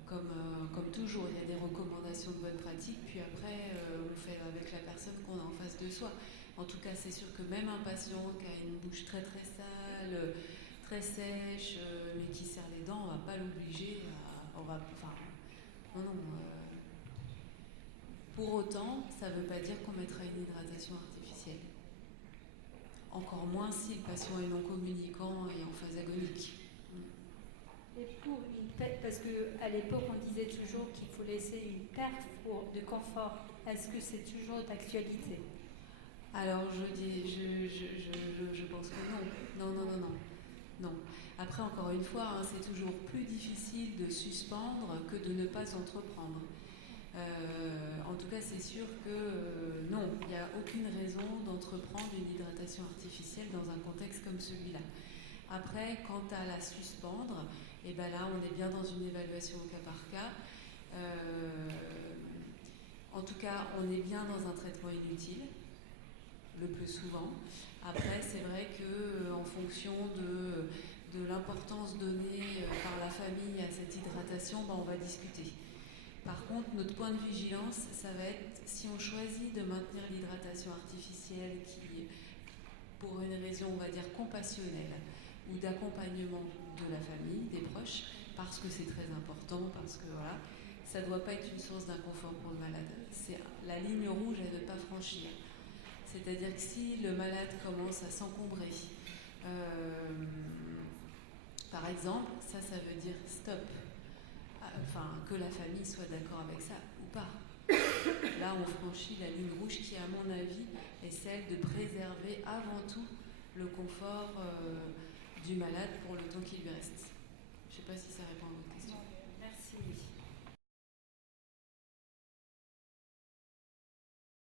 Comme toujours, il y a des recommandations de bonne pratique, puis après, on fait avec la personne qu'on a en face de soi. En tout cas, c'est sûr que même un patient qui a une bouche très très sale, très sèche, mais qui serre les dents, on ne va pas l'obliger à... Pour autant, ça ne veut pas dire qu'on mettra une hydratation artificielle. Encore moins si le patient est non communicant et en phase agonique. Et pour une perte, parce qu'à l'époque on disait toujours qu'il faut laisser une perte de confort, est-ce que c'est toujours d'actualité? Alors je pense que non. Après, encore une fois, c'est toujours plus difficile de suspendre que de ne pas entreprendre. En tout cas, c'est sûr que non, il n'y a aucune raison d'entreprendre une hydratation artificielle dans un contexte comme celui-là. Après, quant à la suspendre, et là, on est bien dans une évaluation au cas par cas. En tout cas, on est bien dans un traitement inutile, le plus souvent. Après, c'est vrai qu'en fonction de l'importance donnée par la famille à cette hydratation, on va discuter. Par contre, notre point de vigilance, ça va être si on choisit de maintenir l'hydratation artificielle qui, pour une raison, on va dire, compassionnelle ou d'accompagnement de la famille, des proches, parce que c'est très important, parce que voilà, ça ne doit pas être une source d'inconfort pour le malade. C'est la ligne rouge à ne pas franchir. C'est-à-dire que si le malade commence à s'encombrer, par exemple, ça veut dire stop. Que la famille soit d'accord avec ça ou pas. Là, on franchit la ligne rouge qui, à mon avis, est celle de préserver avant tout le confort du malade pour le temps qu'il lui reste.